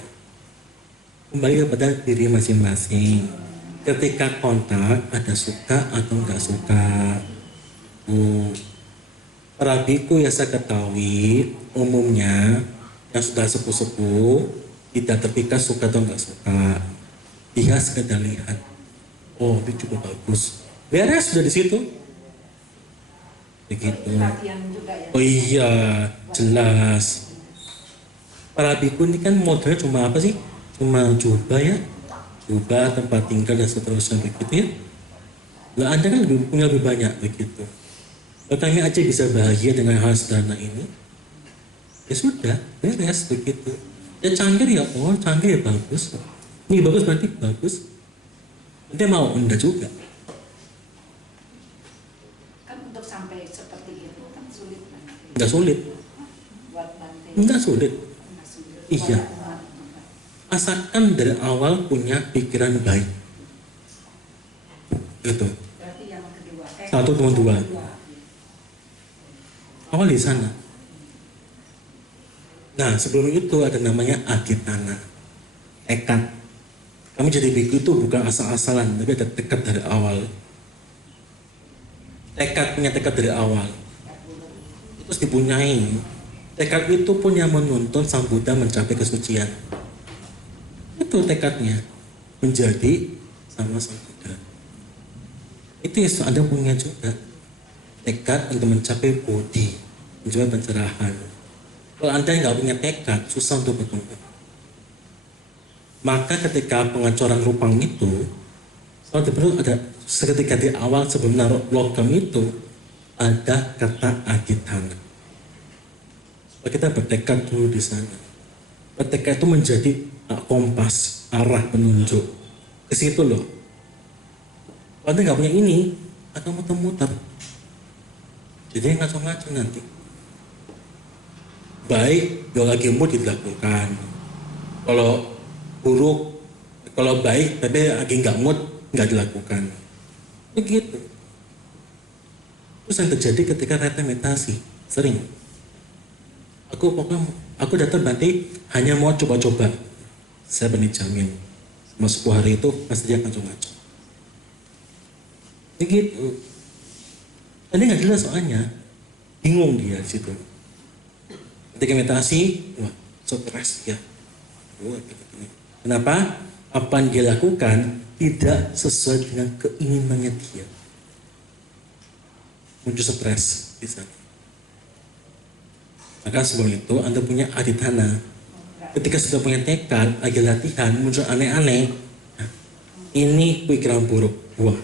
Kembali kepada diri masing-masing. Ketika kontak ada suka atau nggak suka. Perabiku yang saya ketahui umumnya yang sudah sepuh-sepuh tidak terpikat suka atau nggak suka. Dia sekedar lihat. Oh, itu cukup bagus. Beres sudah di situ. Begitu. Latihan juga ya. Oh iya, jelas. Perabiku ini kan modelnya cuma apa sih? Cuma jubah ya, jubah, tempat tinggal dan seterusnya begitu ya. Lah Anda kan punya lebih banyak begitu. Kalau kami aja bisa bahagia dengan hal sederhana ini, ya sudah, beres begitu. Ya canggih ya, oh canggih ya bagus. Ini bagus berarti bagus. Nanti mau Anda juga. Kan untuk sampai seperti itu kan sulit nanti. Nggak sulit, Buat nanti. nggak sulit. Nggak sulit. Iya. Asalkan dari awal punya pikiran baik. Gitu. Berarti yang kedua. Satu, dua. Awal di sana. Nah, sebelum itu ada namanya aditana, tekad. Kami jadi biku itu bukan asal-asalan, tapi ada tekad dari awal. Punya tekad dari awal. Terus dipunyai. Tekad itu pun yang menuntun Sang Buddha mencapai kesucian. Itu tekadnya. Menjadi sama Sang Buddha. Itu yang Anda punya juga. Tekad untuk mencapai bodhi, mencapai pencerahan. Kalau Anda nggak punya tekad, susah untuk berkembang. Maka ketika pengacoran rupang itu, kalau perlu ada seketika di awal sebelum naruh logam itu, ada kata aditana. Kita bertekad dulu di sana. Bertekad itu menjadi kompas, arah penunjuk. Ke situ loh. Kalau Anda nggak punya ini, akan muter-muter. Jadi ngaco-ngaco nanti. Baik, kalau lagi mood dilakukan. Kalau buruk, kalau baik tapi lagi nggak mood, nggak dilakukan. Begitu. Terus yang terjadi ketika meditasi, sering. Aku datang nanti hanya mau coba-coba. Saya berani jamin, selama 10 hari itu pasti dia ngaco-ngaco. Begitu. Ini nggak jelas soalnya, bingung dia di situ. Ketika meditasi, wah, stres ya. Kenapa? Apa yang dia lakukan tidak sesuai dengan keinginannya dia. Muncul stres di sana. Maka sebelum itu Anda punya aditana. Ketika sudah punya tekad, lagi latihan, muncul aneh-aneh. Nah, ini pikiran buruk. Wah,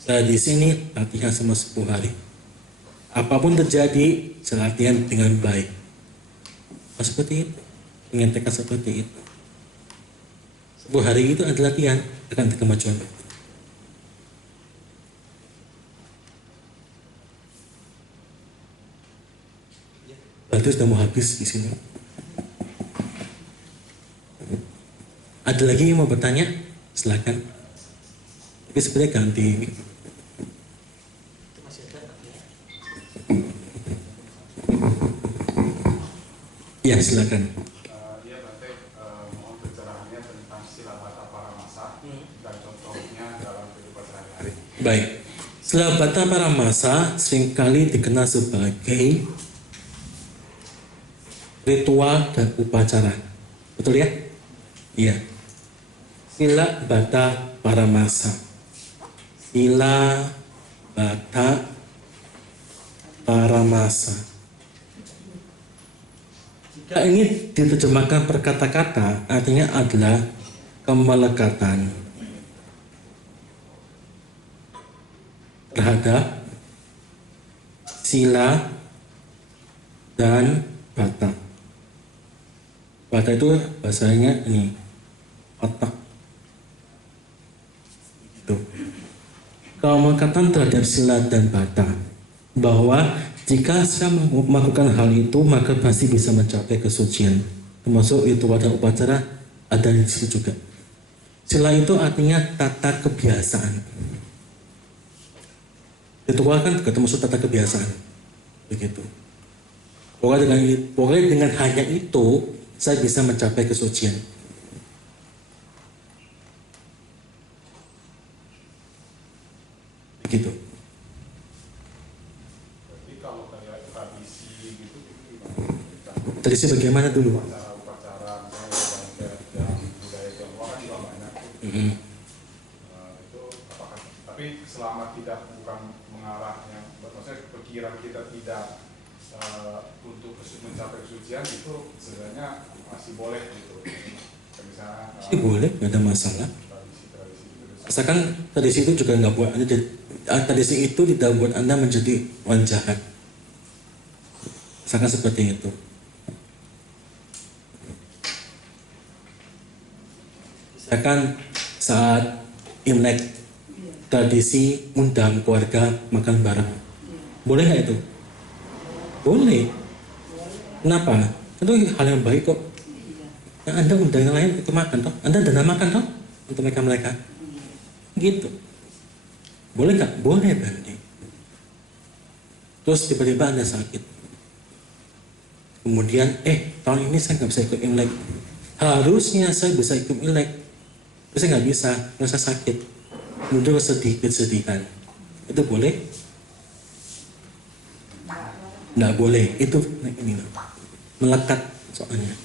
saya di sini latihan sama 10 hari. Apapun terjadi, saya latihan dengan baik. Oh, seperti itu. Dengan tekad seperti itu. 10 hari itu ada latihan akan kemajuan. Berarti sudah mau habis di sini. Ada lagi yang mau bertanya? Silakan. Tapi sebenarnya ganti. Ya, silakan. Iya, Bante, mohon pencerahannya tentang Silabata Paramasa dan contohnya dalam kehidupan sehari-hari. Baik. Silabata Paramasa seringkali dikenal sebagai ritual dan upacara. Betul ya? Iya. Sila Bata Paramasa. Sila Bata Paramasa. Jika ini diterjemahkan per kata-kata, artinya adalah kemelekatan terhadap sila dan bata. Bata itu bahasanya ini otak. Tuh. Keomongkatan terhadap silat dan bata bahwa jika saya melakukan hal itu maka pasti bisa mencapai kesucian. Termasuk itu pada upacara ada di situ juga. Sila itu artinya tata kebiasaan. Ritual kan termasuk tata kebiasaan. Begitu. Pokoknya dengan hanya itu saya bisa mencapai kesucian. Begitu. Jadi kalau kayak tradisi gitu gimana? Tradisi bagaimana dulu? Upacara misalnya yang budaya Tionghoa kan juga banyak tuh. Itu apakah? Tapi selama tidak bukan mengarah yang maksudnya pikiran kita tidak untuk mencapai kesucian itu sebenarnya masih boleh gitu. Misalnya Masih boleh, nggak ada masalah. tradisi-tradisi gitu. Asalkan tradisi itu juga nggak buat Anda, tradisi itu tidak buat Anda menjadi orang jahat. Asalkan seperti itu. Misalkan saat Imlek tradisi undang keluarga makan bareng, boleh nggak itu? Boleh. Kenapa? Itu hal yang baik kok. Yang Anda undang yang lain itu makan toh. Anda dana makan toh untuk mereka. Gitu. Boleh nggak? Boleh berarti. Terus tiba-tiba Anda sakit. Kemudian, tahun ini saya nggak bisa ikut Imlek. Harusnya saya bisa ikut Imlek. Tapi saya nggak bisa, merasa sakit. Muncul kesedihan. Itu boleh? Nggak boleh. Itu ini melekat soalnya.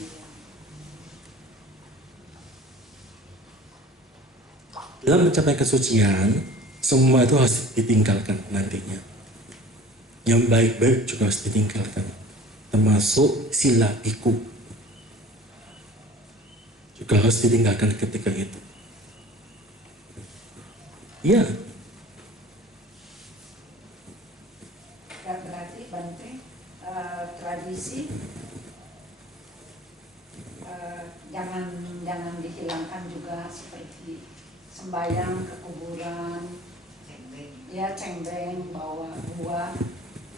Dalam mencapai kesucian, semua itu harus ditinggalkan nantinya. Yang baik-baik juga harus ditinggalkan. Termasuk sila biku. Juga harus ditinggalkan ketika itu. Ya. Berarti Bante, tradisi jangan dihilangkan juga seperti sembahyang ke kuburan, cengbeng, bawa buah.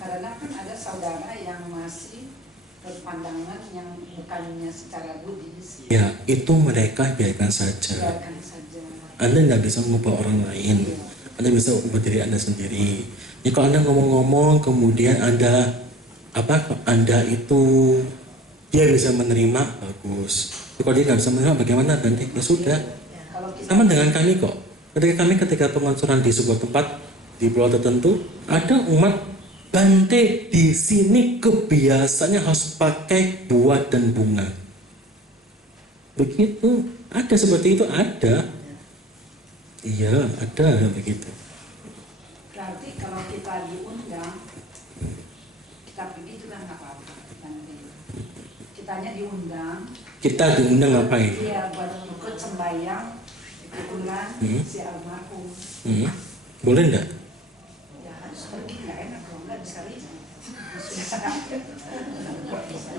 Karena kan ada saudara yang masih berpandangan yang bukannya secara Buddhis. Ya, itu mereka biarkan saja. Biarkan saja. Anda nggak bisa mengubah orang lain. Anda bisa ubah diri Anda sendiri. Ya, kalau Anda ngomong-ngomong, kemudian Anda itu dia bisa menerima, bagus. Tapi kalau dia nggak bisa menerima, bagaimana nanti? Ya sudah. Sama dengan kami kok. Ketika pengancuran di sebuah tempat di pulau tertentu, ada umat Bante di sini kebiasaannya harus pakai buah dan bunga. Begitu, ada seperti itu, ada. Iya, ada begitu. Berarti kalau kita diundang, kita pergi juga nggak apa-apa. Kitanya diundang. Kita diundang ngapain? Iya, buat ikut sembahyang di kuburan si almarhum. Boleh enggak? Ya harus pergi, nggak enak kalau nggak bisa rizal.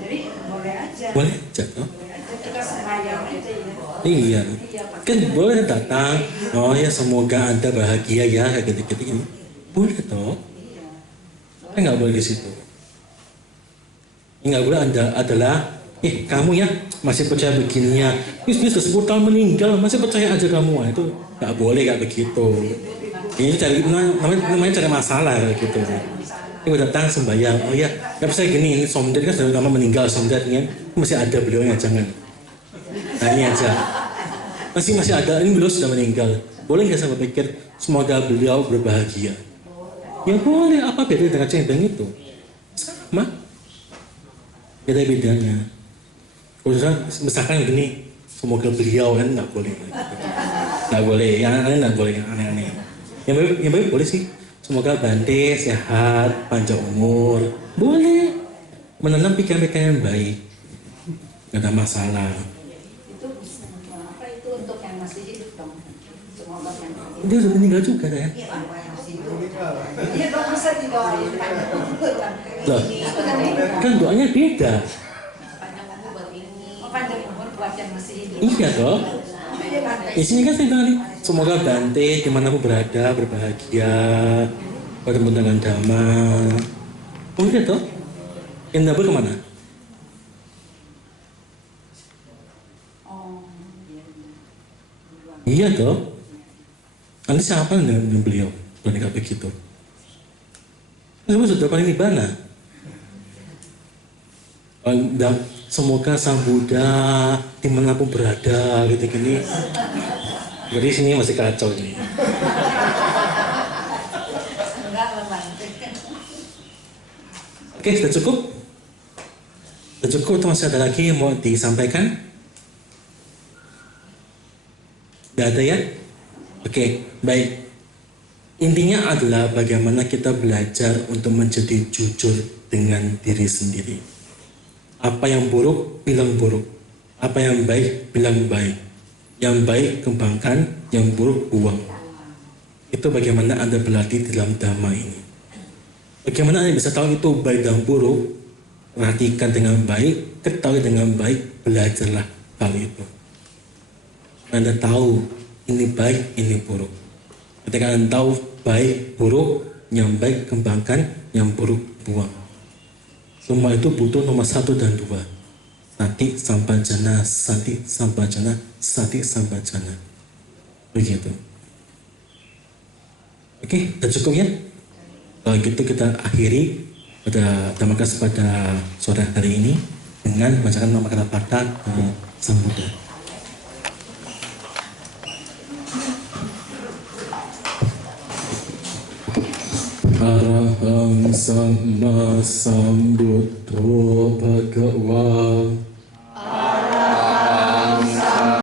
Jadi boleh aja. Boleh aja, oh? Boleh aja kita sembahyang aja ya. Iya, Pakai kan boleh datang. Oh ya, semoga Anda bahagia ya, kayak gitu-gitu ini. Boleh toh? Iya. Tapi nggak boleh di situ. Yang nggak boleh adalah, kamu ya masih percaya begininya. Ini sudah 10 tahun meninggal, masih percaya aja kamu. Nah, itu nggak boleh kayak begitu. Ini namanya cari masalah kayak gitu. Ini datang sembahyang. Oh ya, nggak bisa gini. Ini Somdet kan sudah lama meninggal, Somdetnya masih ada beliaunya, jangan. Nah ini aja. Masih ada. Ini beliau sudah meninggal. Boleh nggak saya berpikir semoga beliau berbahagia? Ya boleh. Apa beda dengan cengbeng itu? Sama. Beda-bedanya. Kalau misalkan gini, semoga beliau kan nggak boleh. Nggak boleh. Yang aneh nggak boleh. Yang aneh-aneh. Yang baik boleh sih. Semoga Bante sehat, panjang umur. Boleh. Menanam pikiran-pikiran yang baik. Nggak ada masalah. itu apa itu untuk yang masih hidup dong. Semoga yang Dia sudah meninggal juga ya. Iya dong, masa didoain panjang umur. Loh, kan doanya beda. Panjang umur Iya toh. Isinya kan saya bilang tadi, semoga Bante dimanapun berada berbahagia, bertemu dengan damai. Oh iya toh. Yang double kemana? Oh, Iya toh. Nanti siapa dengan beliau? Berani kayak begitu. Semua sudah paling nibbana. Dan semoga sang Buddha dimanapun berada gitu gini. Jadi sini masih kacau ini. enggak lah Bante. Oke, sudah cukup? Sudah cukup atau masih ada lagi yang mau disampaikan? Tidak ada ya? Oke, baik. Intinya adalah bagaimana kita belajar untuk menjadi jujur dengan diri sendiri. Apa yang buruk, bilang buruk. Apa yang baik, bilang baik. Yang baik, kembangkan. Yang buruk, buang. Itu bagaimana Anda berlatih dalam dhamma ini. Bagaimana Anda bisa tahu itu baik dan buruk? Perhatikan dengan baik, ketahui dengan baik, belajarlah hal itu. Anda tahu ini baik, ini buruk. Ketika Anda tahu baik, buruk, yang baik kembangkan, yang buruk buang. Semua itu butuh nomor 1 dan 2. Sati sampajana, sati sampajana, sati sampajana. Begitu. Oke, sudah cukup ya? Kalau gitu kita akhiri pada dhammakas pada sore hari ini dengan membacakan nama kata Pata Sang Buddha. Arahang Samma Sambuddho Bhagava